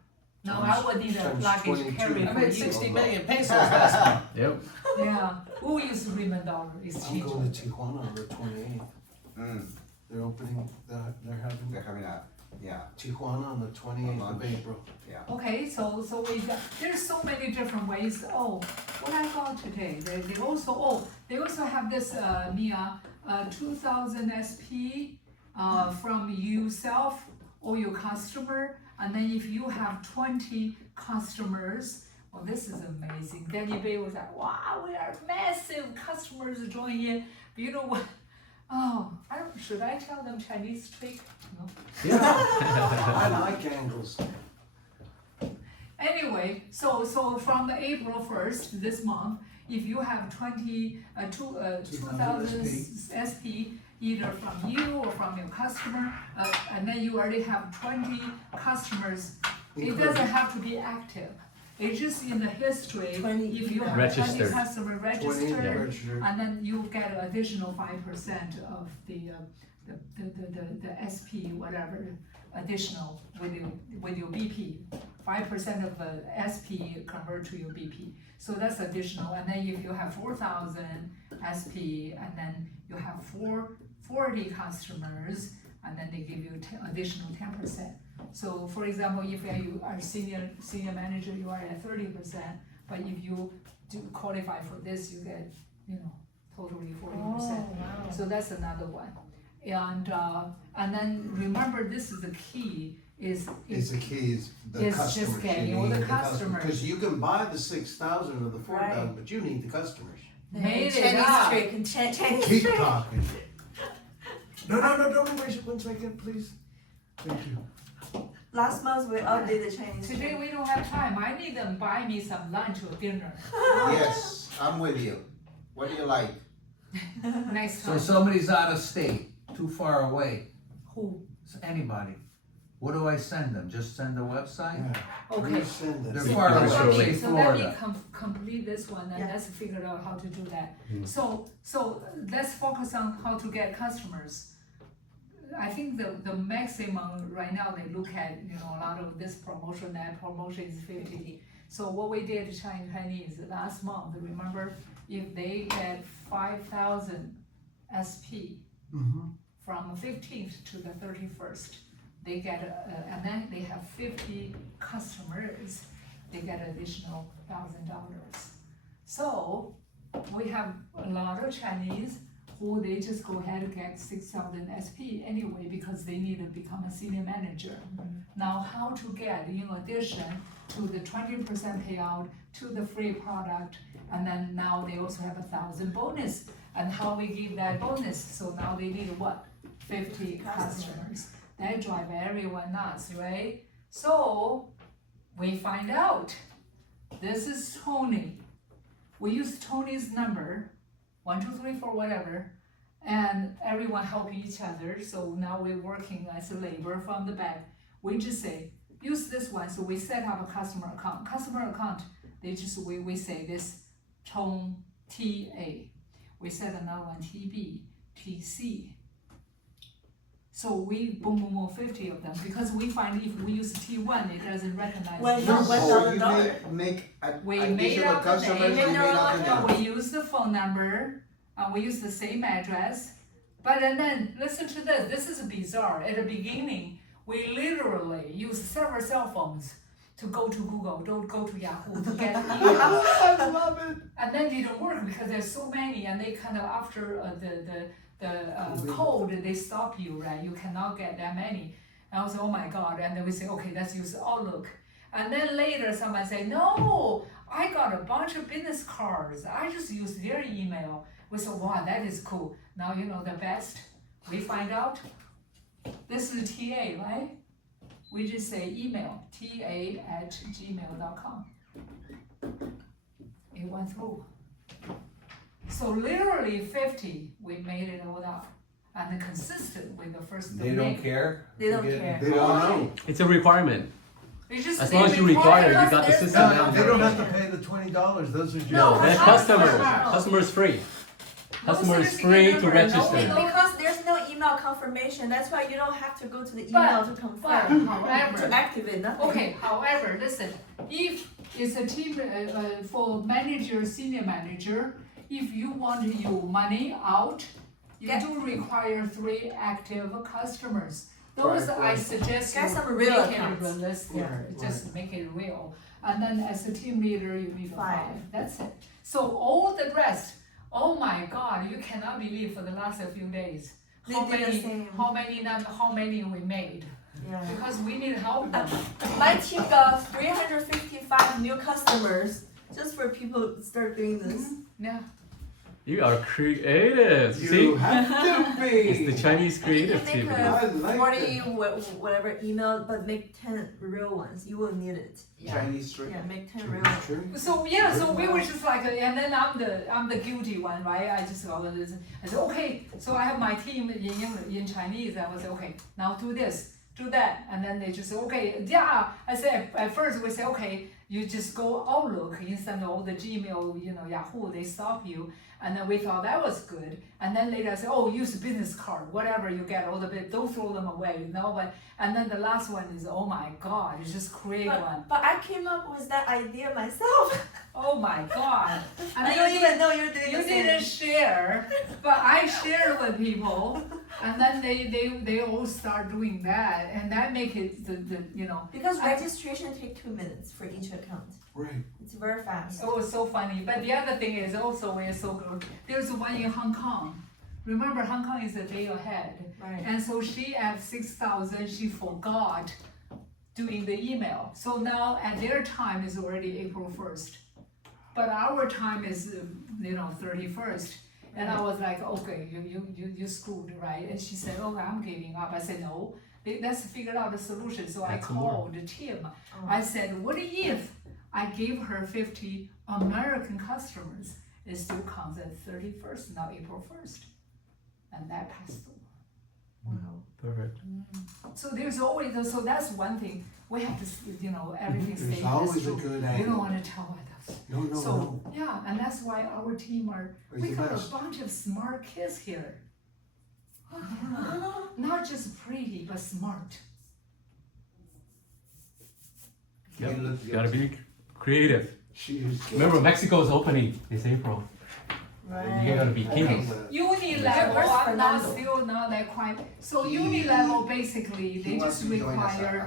Now I would need a Times luggage 22. carry I for made you. 60 million pesos last month. Yep. Yeah, who use Riman dollar? It's I'm cheaper. going to Tijuana on the 28th. They're opening, they're having They're coming out, yeah, Tijuana on the 28th of April. Okay, so we got, there's so many different ways. Oh, what I got today, they also have this, Mia, 2000 SP, from yourself or your customer, and then if you have 20 customers, well, this is amazing. Danny Bay was like, wow, we are massive customers joining in. But you know what? Oh, should I tell them Chinese trick? No. Yeah, I like angles. Anyway, so from April 1st, this month, if you have 2000 SP, either from you or from your customer, and then you already have 20 customers, it doesn't have to be active. It's just in the history, 20 if you have Registered. 20 customer 20 registered, registered. and then you get an additional 5% of the SP, whatever, additional with your BP. 5% of SP convert to your BP. So that's additional. And then if you have 4,000 SP, and then you have 40 customers, and then they give you additional 10%. So for example, if you are senior manager, you are at 30%, but if you do qualify for this, you get, totally 40%. Oh, wow. So that's another one. And then remember, this is the key, It's the key, is the It's just customers. getting You all the need customers. Because you can buy the 6,000 or the 4,000, Right. but you need the customers. Made it Chinese up. trick and Chinese Keep trick. talking. No, don't erase it 1 second, please. Thank you. Last month we updated Chinese Today trick. we don't have time. I need them buy me some lunch or dinner Yes, I'm with you. What do you like? next So time. somebody's out of state, too far away, Who? it's anybody. What do I send them? Just send the website? Yeah. Okay. Resend it. They're See, far pretty away, sure say So let me Florida. complete this one, and Yeah. let's figure out how to do that. So let's focus on how to get customers. I think the maximum right now they look at, a lot of this promotion, that promotion is 50. So what we did in Chinese last month, remember, if they get 5,000 SP from 15th to the 31st, they get, and then they have 50 customers, they get additional $1,000. So we have a lot of Chinese who they just go ahead and get 6,000 SP anyway because they need to become a senior manager. Now how to get, in addition to the 20% payout, to the free product, and then now they also have 1,000 bonus, and how we give that bonus, so now they need what? 50 customers. That drive everyone nuts, right? So we find out, this is Tony. We use Tony's number, 1, 2, 3, 4, whatever, and everyone help each other. So now we're working as a labor from the back. We just say, use this one. So we set up a customer account. Customer account, we say this Tone TA. We set another one TB, TC. So we boom, 50 of them, because we find if we use T1, it doesn't recognize. Well, the no, number. So you $1,000. make We made additional up the customers, name, you made up the no, name. we use the phone number, we use the same address. But and then listen to this. This is bizarre. At the beginning, we literally use several cell phones to go to Google, don't go to Yahoo to get emails. I love it. And then it didn't work because there's so many, and they kind of after the code they stop you, right? You cannot get that many. And I was oh my god. And then we say okay, let's use Outlook. And then later someone say no, I got a bunch of business cards. I just use their email. We said wow, that is cool. Now you know the best. We find out this is TA, right? We just say email ta@gmail.com. It went through. So literally 50, we made it all up. And consistent with the first They domain. don't care? They don't You get- care. They don't know. It's a requirement. It's just As they long as you require require, you us got the there's system no down. They don't have to information. pay the $20. Those are just. No, That's customer. customer. Customer is free. No Customer is certificate free to number, no register. email. Because there's no email confirmation, that's why you don't have to go to the email to But confirm, however, to activate nothing. okay, however, listen, if it's a team for manager, senior manager, if you want your money out, you Get- do require 3 active customers. Those Right, I right. suggest Get you some real make it accounts. realistic, Right, just make it real. And then as a team leader, you need 5. 5. That's it. So all the rest, oh my God, you cannot believe for the last few days They how did the many, same. how many we made. Yeah. Because we need help them. My team got 355 new customers just for people to start doing this. Yeah. You are creative. You See? have to be. It's the Chinese You creativity. make I a like 40 whatever email, but make 10 real ones. You will need it. Chinese street. Yeah, make 10 real ones. So yeah, so we were just like, and then I'm the guilty one, right? I just go this. I said okay. So I have my team in English, in Chinese. I was say okay, now do this, do that, and then they just say okay, yeah. I said at first we say okay, you just go Outlook instead of all the Gmail, Yahoo. They stop you, and then we thought that was good. And then later I said oh, use business card, whatever you get, all the bit, don't throw them away, but. And then the last one is oh my God, you just create one. But I came up with that idea myself. Oh my God. I mean, don't you even know you're doing You the same. didn't share, but I shared with people, and then they all start doing that, and that make it Because registration take 2 minutes for each account. Right. It's very fast. it was so funny. But the other thing is also we're so good. There's one in Hong Kong. Remember, Hong Kong is a day ahead, Right. and so she at 6,000, she forgot doing the email. So now at their time is already April 1st, but our time is 31st. And I was like, okay, you screwed, right? And she said, oh, I'm giving up. I said, no, let's figure out a solution. So I That's more. called Tim. I said, what if I gave her 50 American customers? It still comes at 31st, now April 1st. And that passed through. Wow. Perfect. So there's always, so that's one thing. We have to, everything There's stays always a true. good You don't angle. want to tell others. No, So, yeah, and that's why our team It's we the got best. a bunch of smart kids here. Not just pretty, but smart. Yep. You look Gotta be Creative. She is. Remember, Mexico is opening this April. You're gonna be king. Uni Yeah, level, where's I'm not Fernando? still not that quite. So uni level basically they just require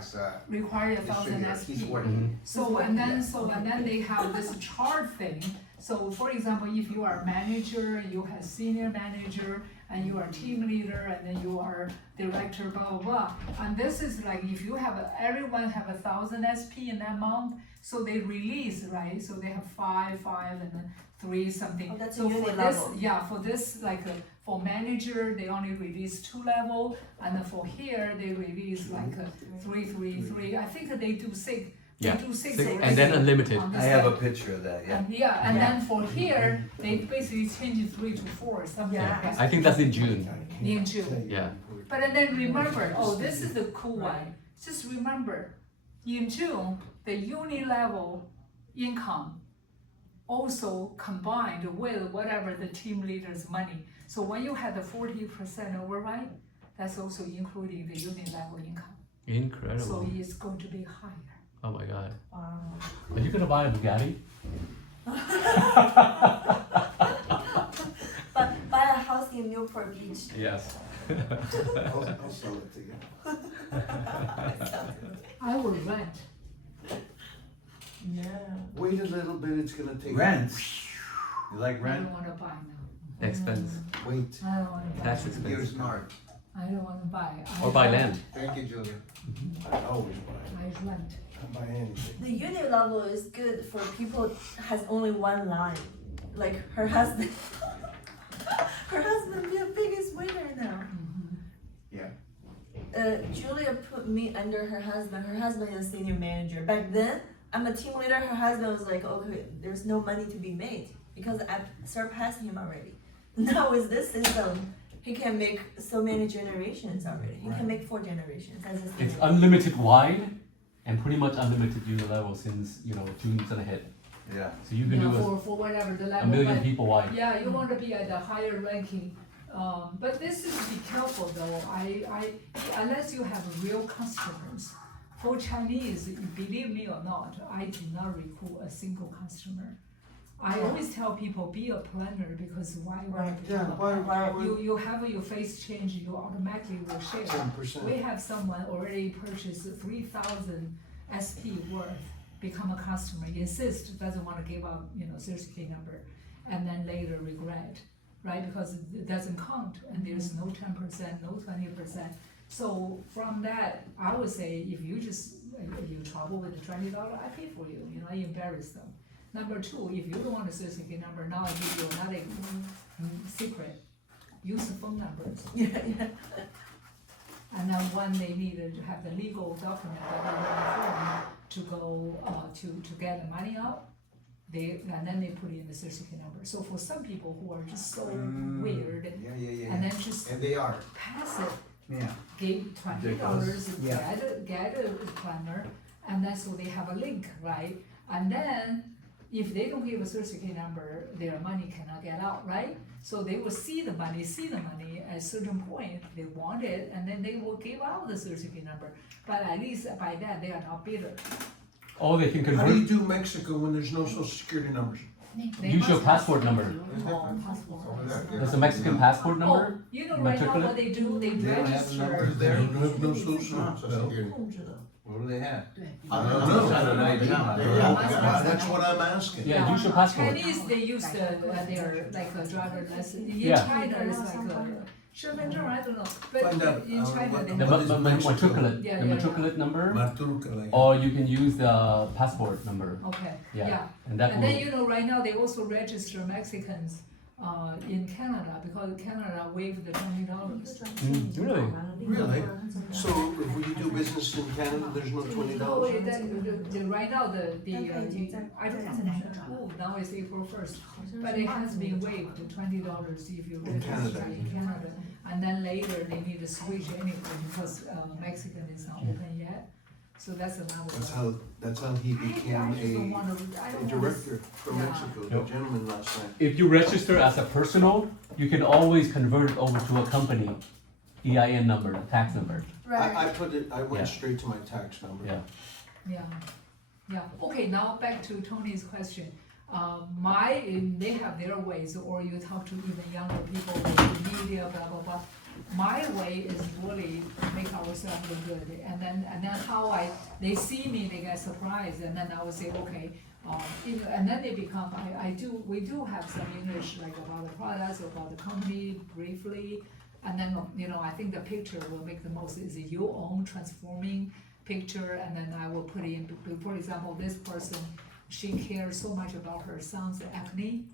a thousand He's SP. working. So and then they have this chart thing. So for example, if you are a manager, you have senior manager, and you are team leader, and then you are director, blah blah blah. And this is like if you have everyone have 1,000 SP in that month, so they release, right? So they have five, and then 3 something. Oh, that's so a uni for level. this, yeah, for this like for manager they only release 2 level, and then for here they release like 3. I think that they do 6. They Yeah, do 6 6, already and then unlimited. on I this have a side. picture of that, yeah. And then for here they basically change it 3 to 4 something Yeah. like that. I think that's in June. In June. Yeah. But then remember, oh, this is the cool one. Just remember, in June, the uni level income also combined with whatever the team leader's money. So when you had the 40% override, that's also including the uni level income. So Incredible. it's going to be higher. Oh my god. Wow. Are you gonna buy a Bugatti? But buy a house in Newport Beach. Yes. I'll sell it to you. I will rent. Yeah. Wait a little bit, it's gonna take. Rent. You like I rent? don't want to buy now. Expense. Wait. I don't want to buy. Tax You're expense. smart. I don't want to buy. Or buy land. Thank you, Julia. I always buy. I rent. I buy anything. The uni level is good for people has only one line. Like her husband. Her husband be the biggest winner now. Julia put me under her husband. Her husband is a senior manager. Back then, I'm a team leader. Her husband was like, okay, there's no money to be made because I surpassed him already. Now with this system, he can make so many generations already. He can make 4 generations as a It's senior. unlimited wide and pretty much unlimited uni level since June's gonna hit. Yeah. So you can do for whatever the a level. million but- people wide. Yeah, you want to be at the higher ranking, but this is be careful though. Unless you have real customers. For Chinese, believe me or not, I do not recruit a single customer. I always tell people be a planner because why Right. Yeah, why you have your face change, you automatically will share. 10%. We have someone already purchased 3,000 SP worth, become a customer, insist, doesn't want to give up, Social Security number, and then later regret, right? Because it doesn't count, and there's no 10%, no 20%. So from that, I would say if you trouble with the $20, I pay for you, I embarrass them. Number 2, if you don't want a Social Security number, now I give you another secret. Use the phone numbers. Yeah. And then when they needed to have the legal document that they want form to go to get the money out, and then they put in the Social Security number. So for some people who are just so weird, Yeah. and then just And they are. pass it, Yeah. give $20, Yeah. get a planner, and then so they have a link, right? And then if they don't give a Social Security number, their money cannot get out, right? So they will see the money at a certain point, they want it, and then they will give out the Social Security number. But at least by that, they are not bitter. Or they can How do you convert. do Mexico when there's no social security numbers? They Use your must- passport number. Passport. There's a Mexican passport Oh, number. right now what they do, they They don't have the register. numbers They there. don't have no social. What do they have? I don't know. I don't know. Yeah, that's what I'm asking. Yeah, use your passport. Chinese, they use their like a driver license. In Yeah. China, it's like a 身份证, I don't know. But Find out, in China, what- they The what is Mexico? matriculate, Yeah, the yeah, matriculate number, Matrúcala. or you can use the passport number. Okay, Yeah. yeah. And that And will. then, right now, they also register Mexicans in Canada because Canada waived the $20. Really? Really? So if we do business in Canada, there's no $20? No, right now, I don't know, now it's April 1st, but it has been waived, $20 if you In register Canada. in Canada. And then later, they need to switch anyway because Mexican is not open yet, so that's another one. That's how he became I just don't a wanna, director from Yeah. Mexico, the Yep. gentleman last night. If you register as a personal, you can always convert it over to a company EIN number, tax number. Right. I Right. I went Yeah. straight to my tax number. Yeah. Yeah, Yeah, okay, now back to Tony's question. They have their ways, or you talk to even younger people, with the media, blah, blah, blah. My way is really make ourselves look good, and then they see me, they get surprised, and then I would say, okay, and then they become, we do have some English, like about the products, about the company, briefly, and then, I think the picture will make the most, is your own transforming picture, and then I will put in, for example, this person, she cares so much about her son's acne.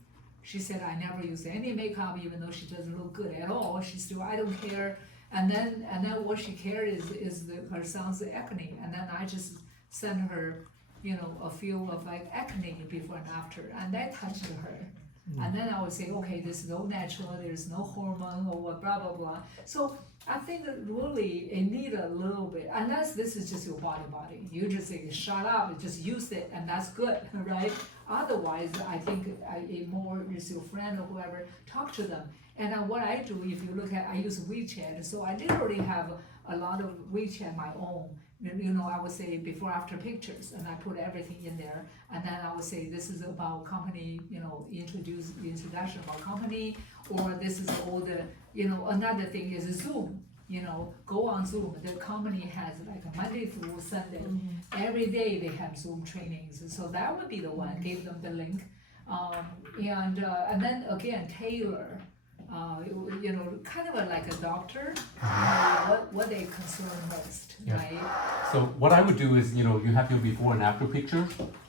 She said, I never use any makeup, even though she doesn't look good at all. She still, I don't care. And then what she cared is her son's acne. And then I just sent her, a few of like acne before and after, and that touched her. And then I would say, okay, this is all natural, there's no hormone or what, blah, blah, blah. So I think that really it need a little bit, unless this is just your body. You just say, shut up, just use it, and that's good, right? Otherwise, I think more is your friend or whoever, talk to them. And what I do, if you look at, I use WeChat, so I literally have a lot of WeChat my own. I would say before after pictures, and I put everything in there, and then I would say this is about company, introduction about company, or this is all the, another thing is Zoom, go on Zoom. The company has like a Monday through Sunday, every day they have Zoom trainings, so that would be the one, give them the link, and then again, tailor. Kind of like a doctor, what they concern most, Yeah. right? So what I would do is, you have your before and after picture.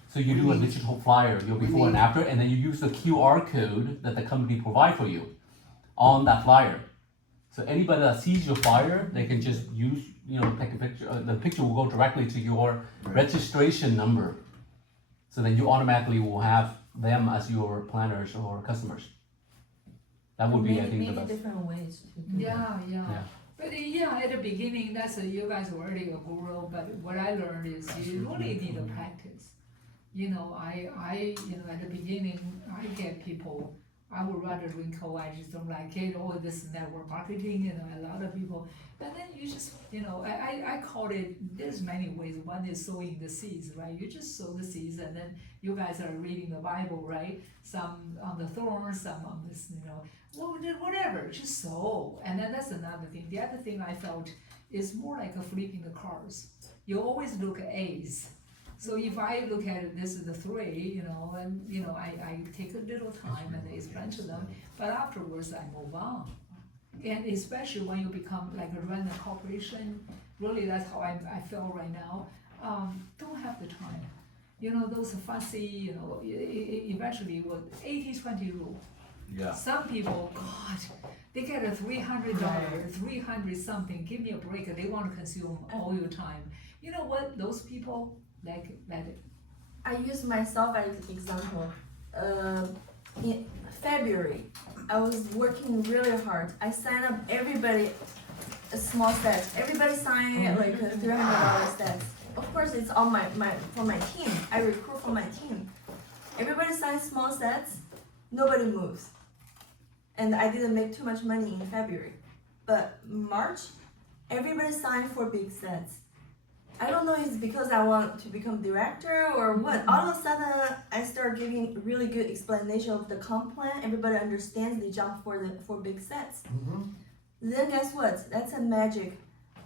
So you do a digital flyer, your before and after, and then you use the QR code that the company provide for you on that flyer. So anybody that sees your flyer, they can just use, take a picture. The picture will go directly to your registration number. So then you automatically will have them as your planners or customers. That would be, I think, the best. different ways to do Yeah. Yeah. But at the beginning, that's you guys were already a guru. But what I learned is you really need to practice. At the beginning, I get people. I would rather drink cola. I just don't like it. All this network marketing, a lot of people. But then you just, I call it. There's many ways. One is sowing the seeds, right? You just sow the seeds, and then you guys are reading the Bible, right? Some on the thorns, some on this, whatever. Just sow, and then that's another thing. The other thing I felt is more like a flipping the cards. You always look at A's. So if I look at it, this is the 3, and I take a little time and explain to them, but afterwards I move on. And especially when you become like run a corporation, really that's how I feel right now. Don't have the time. Those fussy, eventually with 80-20 rule. Yeah. Some people, God, they get a $300, 300 something, give me a break, they want to consume all your time. You know what, those people, like that. I use myself as an example. In February, I was working really hard. I signed up everybody a small set. Everybody signed like a $300 set. Of course, it's all for my team. I recruit for my team. Everybody signs small sets. Nobody moves, and I didn't make too much money in February. But March, everybody signed for big sets. I don't know if it's because I want to become director or what. All of a sudden, I start giving really good explanation of the comp plan. Everybody understands they jump for big sets. Then guess what? That's a magic.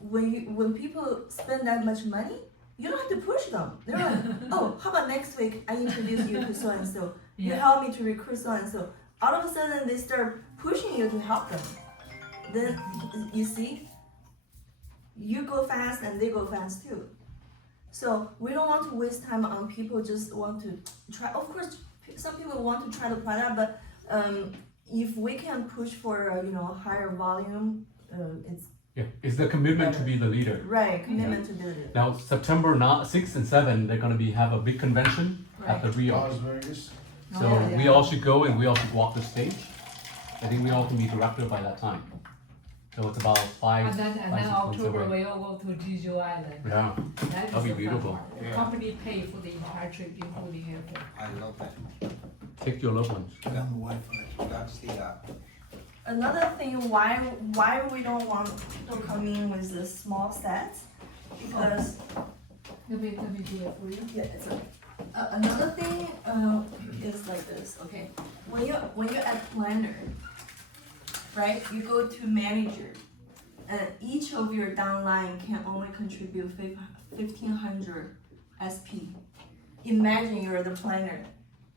When people spend that much money, you don't have to push them. They're like, oh, how about next week I introduce you to so and so. You help me to recruit so and so. All of a sudden, they start pushing you to help them. Then you see. You go fast and they go fast too. So we don't want to waste time on people just want to try. Of course, some people want to try the product, but if we can push for higher volume, It's the commitment to be the leader. Right, commitment to do it. Now September 6th and 7th, they're gonna have a big convention at the Rio. Las Vegas. So we all should go and we all should walk the stage. I think we all can be director by that time. So it's about 5 And then 6 months October away. we all go to Jeju Island. Yeah, That is that'll be the fun beautiful. part. The company pay for the entire trip, including airport. I love that. Take your loved ones. On the Wi-Fi. That's the, Another thing why we don't want to come in with the small sets, because Let me do it for you. Yeah, it's okay. Another thing is like this. Okay, when you're at planner, right? You go to manager, and each of your downline can only contribute 1,500 SP. Imagine you're the planner.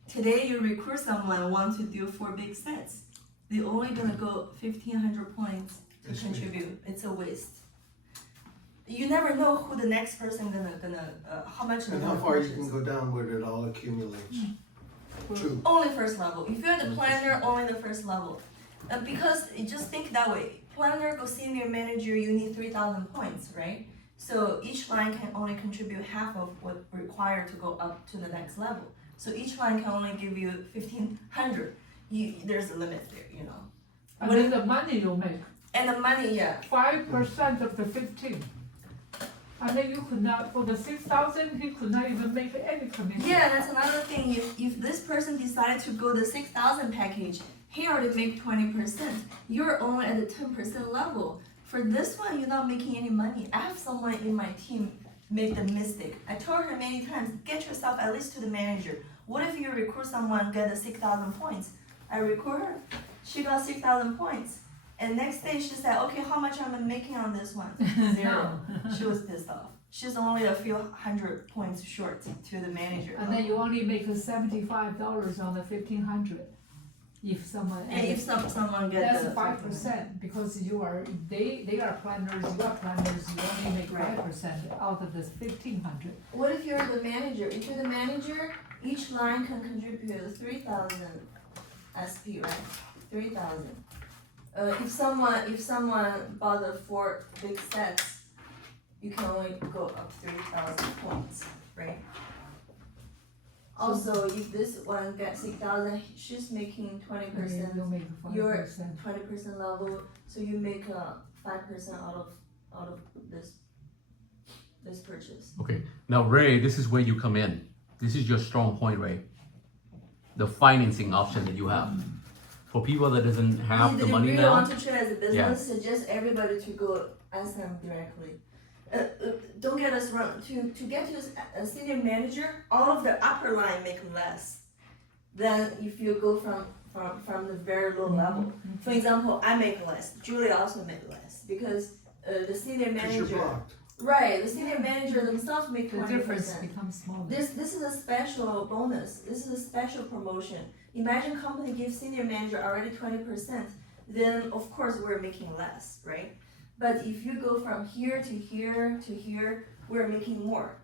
Today you recruit someone want to do 4 big sets. They're only gonna go 1,500 points to It's contribute. It's a waste. You never know who the next person gonna how much. And they're how gonna far you purchase. can go down where it all accumulates. True. Only first level. If you're the planner, only the first level. Because just think that way. Planner go senior manager, you need 3,000 points, right? So each line can only contribute half of what required to go up to the next level. So each line can only give you 1,500. There's a limit there, you know. And What then if- the money you make, And the money, yeah. 5% of the 15. And then you could not, for the 6,000, he could not even make any commission. Yeah, that's another thing. If this person decided to go the 6,000 package, he already make 20%. You're only at the 10% level. For this one, you're not making any money. I have someone in my team make the mistake. I told her many times, get yourself at least to the manager. What if you recruit someone get the 6,000 points? I recruit her. She got 6,000 points. And next day she said, okay, how much am I making on this one? 0. She was pissed off. She's only a few hundred points short to the manager. And then you only make $75 on the 1,500. If someone. And if someone gets That's the 5%, because they are planners, you are planners, you only make Right. 5% out of this 1,500. What if you're the manager? If you're the manager, each line can contribute 3,000 SP, right? 3,000. If someone bought the 4 big sets, you can only go up 3,000 points, right? Also, if this one gets 6,000, she's making 20%. You make You're 5%. 20% level, so you make 5% out of this purchase. Okay, now Ray, this is where you come in. This is your strong point, Ray. The financing option that you have. For people that doesn't have the money If you now, really want to trade as a business, suggest everybody to go ask them directly. Don't get us wrong. To get to a senior manager, all of the upper line make less than if you go from the very low level. For example, I make less. Julie also make less because the senior Because you're manager, blocked. right? The senior manager themselves make The 20%. difference becomes smaller. This is a special bonus. This is a special promotion. Imagine company gives senior manager already 20%, then of course we're making less, right? But if you go from here to here to here, we're making more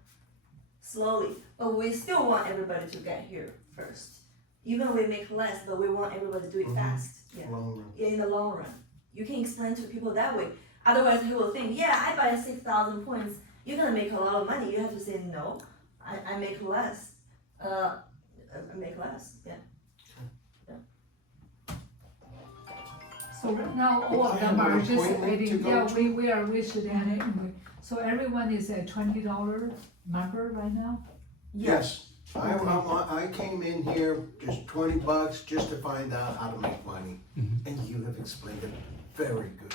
slowly. But we still want everybody to get here first. Even we make less, but we want everybody to do it fast. Yeah. Long run. In the long run, you can explain to people that way. Otherwise, he will think, yeah, I buy 6,000 points. You're gonna make a lot of money. You have to say no. I make less. I make less. Yeah. So right now, all of I them have are an just appointment to adding, go yeah, to. we are rich then anyway. So everyone is at $20 member right now? Yes, I came in here just $20 just to find out how to make money. And you have explained it very good.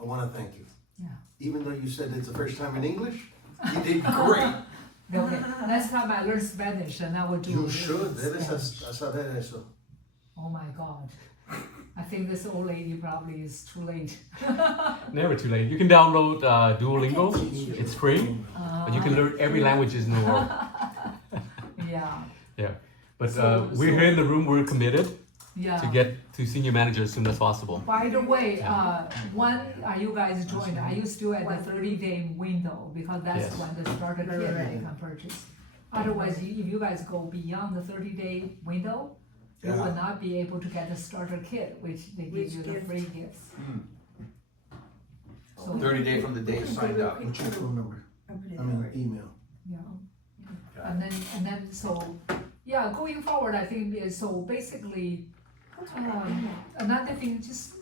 I wanna thank you. Yeah. Even though you said it's the first time in English, you did great. Okay, next time I learn Spanish and I will do. You it should, in debes Spanish. saber eso. Oh my God. I think this old lady probably is too late. never too late. You can download Duolingo. I can teach you. It's free, but you can learn every language in the world. Yeah, But So- we're so- here in the room. We're committed yeah. to get to senior manager as soon as possible. By the way, when are you guys joined? Are you still at the 30-day window? Because that's Yes. when the starter kit they can purchase. Otherwise, if you guys go beyond the 30-day window, you Yeah. will not be able to get the starter kit, which they give you the gift? free gifts. So, 30 days from the day you signed up. What's your phone number? I'm pretty I mean, sure. email. yeah. And then, so, yeah, going forward, I think, so basically, another thing, just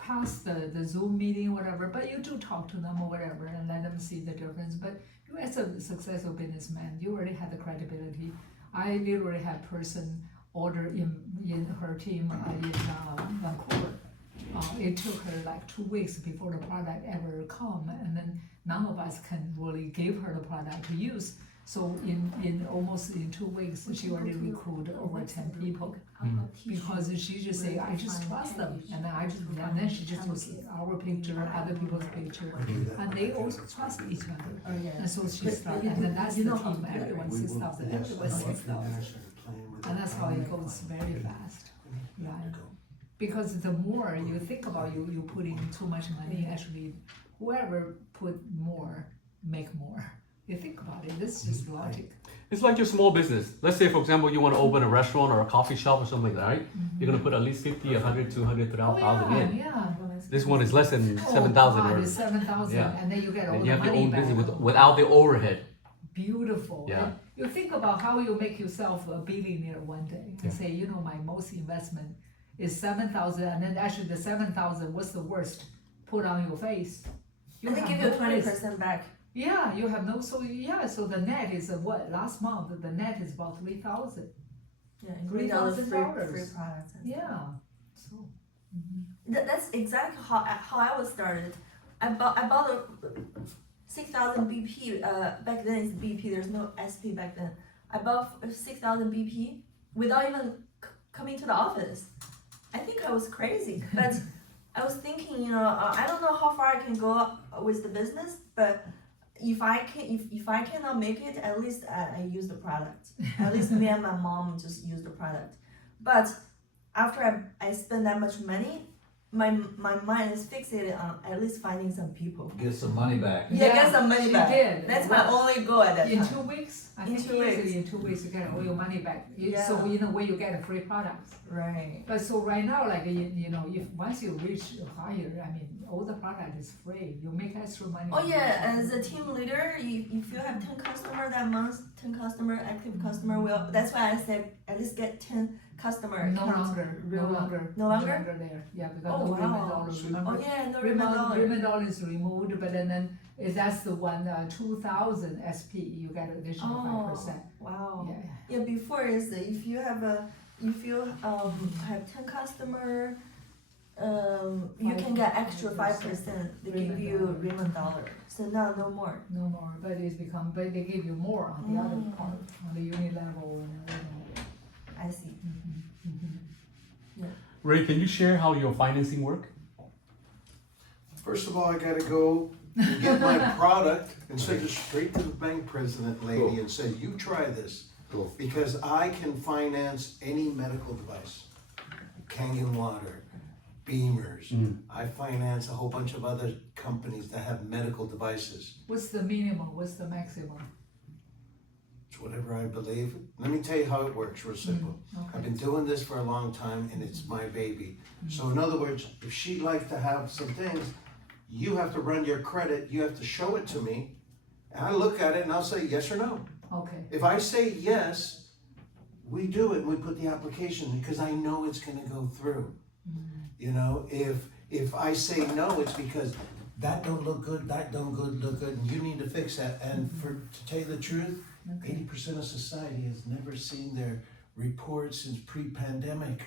pass the Zoom meeting, whatever, but you do talk to them or whatever and let them see the difference. But you as a successful businessman, you already have the credibility. I literally had person order in her team in Vancouver. it took her like 2 weeks before the product ever come, and then none of us can really give her the product to use. So in almost in 2 weeks, she already recruited over 10 people because she just say, I just trust them, and then she just use our picture, other people's picture, and they also trust each other. And so she started, and then that's the team. Everyone 6,000, everyone 6,000, and that's how it goes very fast, right? Because the more you think about you put in too much money, actually, whoever put more, make more. You think about it, this is just logic. It's like your small business. Let's say, for example, you want to open a restaurant or a coffee shop or something like that, right? You're going to put at least 50, 100, 200, 3,000 in. Yeah. This one is less than Oh, 7,000. God, or it's 7,000, Yeah. and then you get all and the you have your money own back. business without the overhead. Beautiful. Yeah. And you think about how you make yourself a billionaire one day. And Yeah. say, you know, my most investment is 7,000, and then actually the 7,000, what's the worst? Put on your face. And they have give you no 20% back. Yeah, you have no, so the net is what, last month, the net is about 3,000. Yeah, and $3 free $3,000. products. Yeah, so. That's exactly how I was started. I bought a 6,000 BP. Back then it's BP. There's no SP back then. I bought 6,000 BP without even coming to the office. I think I was crazy, but I was thinking, you know, I don't know how far I can go with the business, but if I cannot make it, at least I use the product. At least me and my mom just use the product. But after I spend that much money, my mind is fixated on at least finding some people. Get some money back. Yeah, get some money she back. did. That's my only goal at that In time. 2 weeks, I In think 2 weeks. easily in 2 weeks you get all your money back. Yeah. So in a way you get a free products. Right. But so right now, like you know, if once you reach higher, I mean, all the product is free. You make extra money. Oh yeah, as a team leader, if you have 10 customer that month, 10 customer, active customer, well, that's why I said at least get 10 customer No accounts. longer No longer? there. Yeah, because Oh, no wow. Riman dollars. Remember? Oh yeah, no Riman dollar. Riman dollar is removed, but then that's the one 2,000 SP. You get additional 5%. Wow. Yeah. Yeah, before is if you have 10 customer, you can get extra 5%. They give you Riman dollar. So now no more. No more, but but they give you more on the other part, on the unit level and everything. I see. Ray, can you share how your financing work? First of all, I gotta go and get my product and send it straight to the bank president lady Cool. and say, you try this. Cool. Because I can finance any medical device. Kangen Water, Beamers. I finance a whole bunch of other companies that have medical devices. What's the minimum? What's the maximum? It's whatever I believe. Let me tell you how it works, real simple. I've been doing this for a long time and it's my baby. So in other words, if she'd like to have some things, you have to run your credit, you have to show it to me, and I look at it and I'll say yes or no. Okay. If I say yes, we do it and we put the application because I know it's gonna go through. You know, if I say no, it's because that don't look good, that don't look good, and you need to fix that. And to tell you the truth, 80% of society has never seen their reports since pre-pandemic.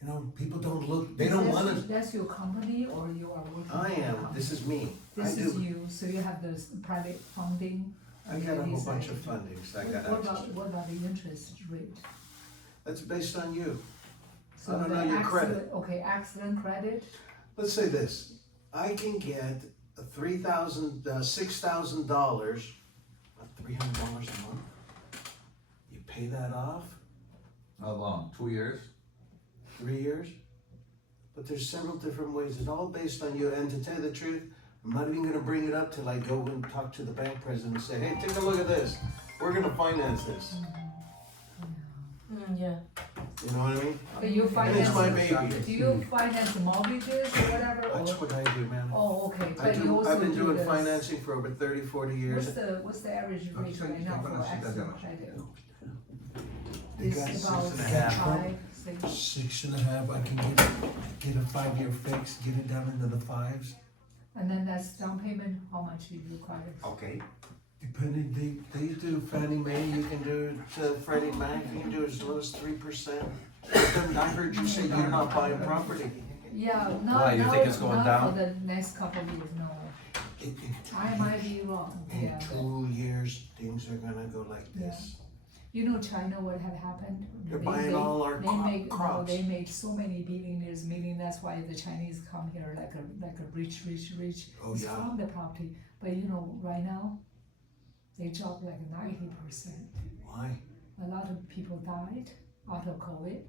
You know, people don't look, they don't want to. That's your company or you are working for I a am, company? this is me. This I is do. you, so you have this private funding? I got a whole bunch of fundings I got access to. What about the interest rate? That's based on you. So I don't the know your accident- credit. Okay, accident credit, Let's say this, I can get $6,000, about $300 a month. You pay that off, How long? 2 years? 3 years. But there's several different ways, it's all based on you, and to tell you the truth, I'm not even gonna bring it up till I go and talk to the bank president and say, hey, take a look at this, we're gonna finance this. Yeah. You know what I mean? do you And it's my finance, baby. do you finance mortgages or whatever? That's Or- what I do, man. Oh, okay, I but you do, also I've been doing this- financing for over 30, 40 years. What's the average rate right now for accident credit? They got It's about 6.5. 5, 6. 6.5, I can get a 5-year fix, get it down into the 5s. And then that's down payment, how much you require? Okay. Depending, they do Fannie Mae, you can do Freddie Mac, you can do as low as 3%. But then I heard you say you're not buying property. Yeah, Why, you think it's going not down? for the next couple of years, no. In I might be wrong, in yeah. 2 years, things are gonna go like this. You know China, what had happened? They're buying all our crops. They make so many billionaires, that's why the Chinese come here like a rich. Oh, It's yeah. from the property, but you know, right now, they dropped like 90%. Why? A lot of people died out of COVID,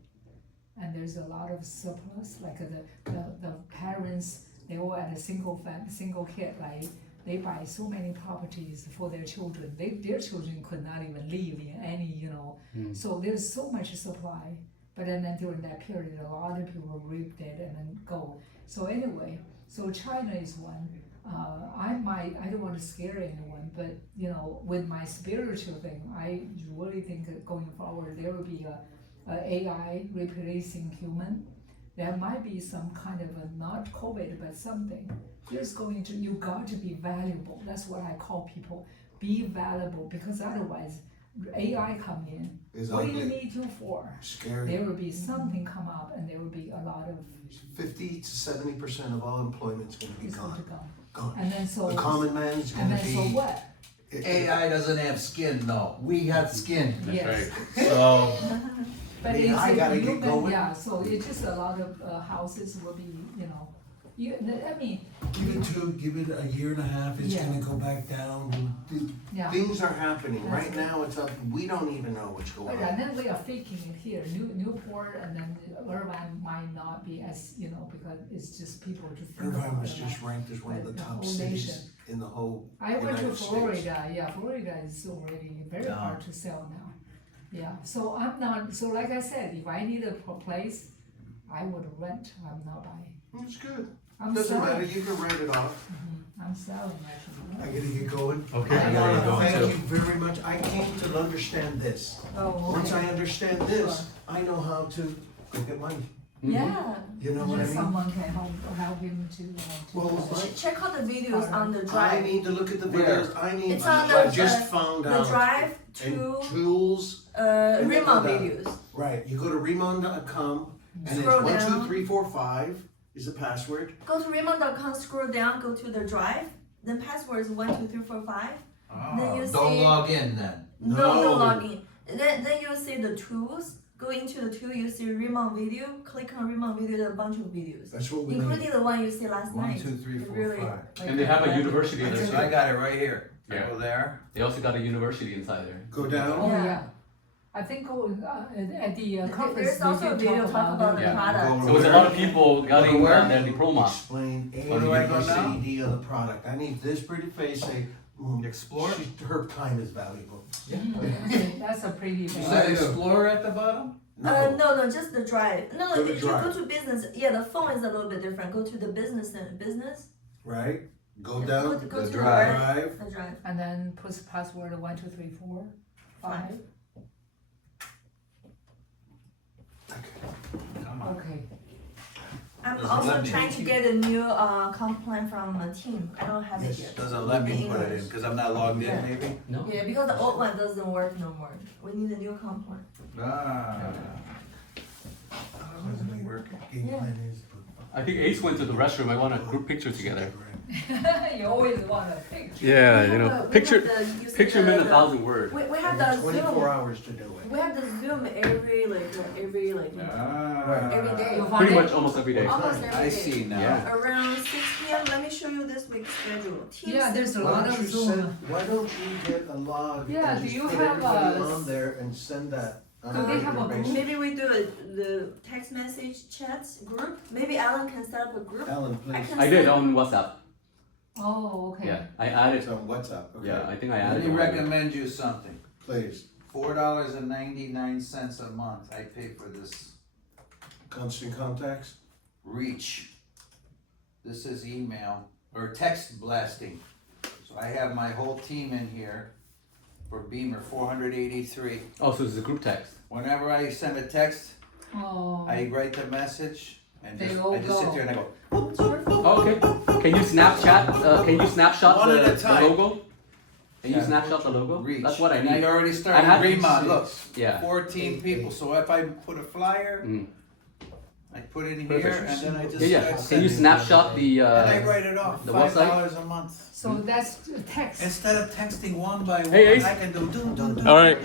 and there's a lot of surplus, like the parents, they all had a single kid, right? They buy so many properties for their children. Their children could not even live in any, you know. So there's so much supply. But then during that period, a lot of people reaped it and then go. So anyway, so China is one. I don't want to scare anyone, but you know, with my spiritual thing, I really think that going forward there will be a AI replacing human. There might be some kind of a, not COVID, but something. There's going to, you got to be valuable. That's what I call people. Be valuable, because otherwise AI come in. It's What do you ugly. need you for? Scary. There will be something come up, and there will be a lot of 50 to 70% of all employment's gonna be it's going to gone. come. Gone. And then so The common man is and gonna then be. so what? AI doesn't have skin, though. We got skin. Yes. So, But Yeah, I it's gotta a get human, going. yeah, so it's just a lot of houses will be, you know, I mean, Give it a year and a half, it's Yeah. gonna go back down. yeah. Things are happening. That's Right now, it's up, we don't even know what's going But on. then we are faking it here, Newport, and then Irvine might not be as, you know, because it's just people to think about. Irvine was it. just ranked as one of the The top whole cities nation. in the whole I went to United States. Florida, yeah, Florida is already very Yeah. hard to sell now. Yeah, so I'm not, so like I said, if I need a place, I would rent, I'm not buying. It's good. I'm Doesn't matter, selling. you can write it off. I'm selling actually. I gotta get going. Okay, I I gotta get going Thank too. you very much. I came to understand this. Oh, Once I okay. understand this, I know how to go get money. Yeah. You know what I Then mean? someone can help him to. Well, Check out the videos on the I drive. need to look at the Where? videos. I need. It's on I the- just found The out. drive And to tools. and then Riman the- videos. Right. You go to Riman.com and it's Scroll 1, down. 2, 3, 4, 5 is the password. Go to Riman.com, scroll down, go to the drive. Then password is 1, 2, 3, 4, 5. Then you don't see log in then. no No. login. Then you see the tools. Go into the tool, you see Riman video. Click on Riman video, there are a bunch of videos, That's what we including need. the one you see last 1, night. 2, 3, It 4, really, 5. like, And they have a university there So I too. got it right here. I Yeah. go there. They also got a university inside there. Go down. Oh, Yeah. yeah. I think at the conference. There's they also a did video talk about the Yeah. product. There was a lot of people getting where? their diploma. Explain A, Where do B, I go C, now? D of the product. I need this pretty face say, Explore? her time is valuable. That's a pretty. You thing. said Explorer at the bottom? No, just the drive. No, Go to if you drive. go to business, yeah, the phone is a little bit different. Go to the business and business. Right? Go Yeah, down. Go the to drive. Drive. The drive. And then put password 1, 2, 3, 4, 5. Come on. Okay. I'm Does it also let me- trying to get a new comp plan from a team. I don't have Yes. it yet. Doesn't let me put it in because I'm not logged Yeah. in, maybe? No? Yeah, because the old one doesn't work no more. We need a new comp plan. Ah. Doesn't work. Game Yeah. plan is. I think Ace went to the restroom. I want a group picture together. You always want a picture. Yeah, We you know, have the- picture we have the- you see picture him in the- 1,000 words. We have We the have 24 Zoom. hours to do it. We have the Zoom every every day. You find Pretty it? much almost every day. Almost every day. I see now. Yeah. Around 6 p.m. Let me show you this week's schedule. Teams Yeah, there's a Why lot don't of you Zoom. why don't you get a log Yeah, and do just you put have everybody a- on there and send that on Do a they have regular a group? basis? Maybe we do the text message chats group. Maybe Alan can set up a group. Alan, I please. can I did send- on WhatsApp. Oh, okay. Yeah, I added. It's on WhatsApp. Okay. Yeah, I think I Let added. me it. recommend you something. Please. $4.99 a month. I pay for this Constant contacts. Reach. This is email or text blasting. So I have my whole team in here for Beamer 483. Oh, so it's a group text. Whenever I send a text, Oh. I write the message and They just, all I just sit go. there and I go, Oh, okay. Can you Snapchat? Can you snapshot One at a the time. logo? Can you Yeah. snapshot the logo? reach. That's what I and need. I already I started had Remont. Look, Yeah. 14 people. So if I put a flyer, Mm. I put it in Perfect. here and then I just Yeah, start yeah. Can you sending it. snapshot the And I write it off, the $5 a month. So that's text. Instead of texting one by one, Hey, Ace. I can do dun dun dun. All right.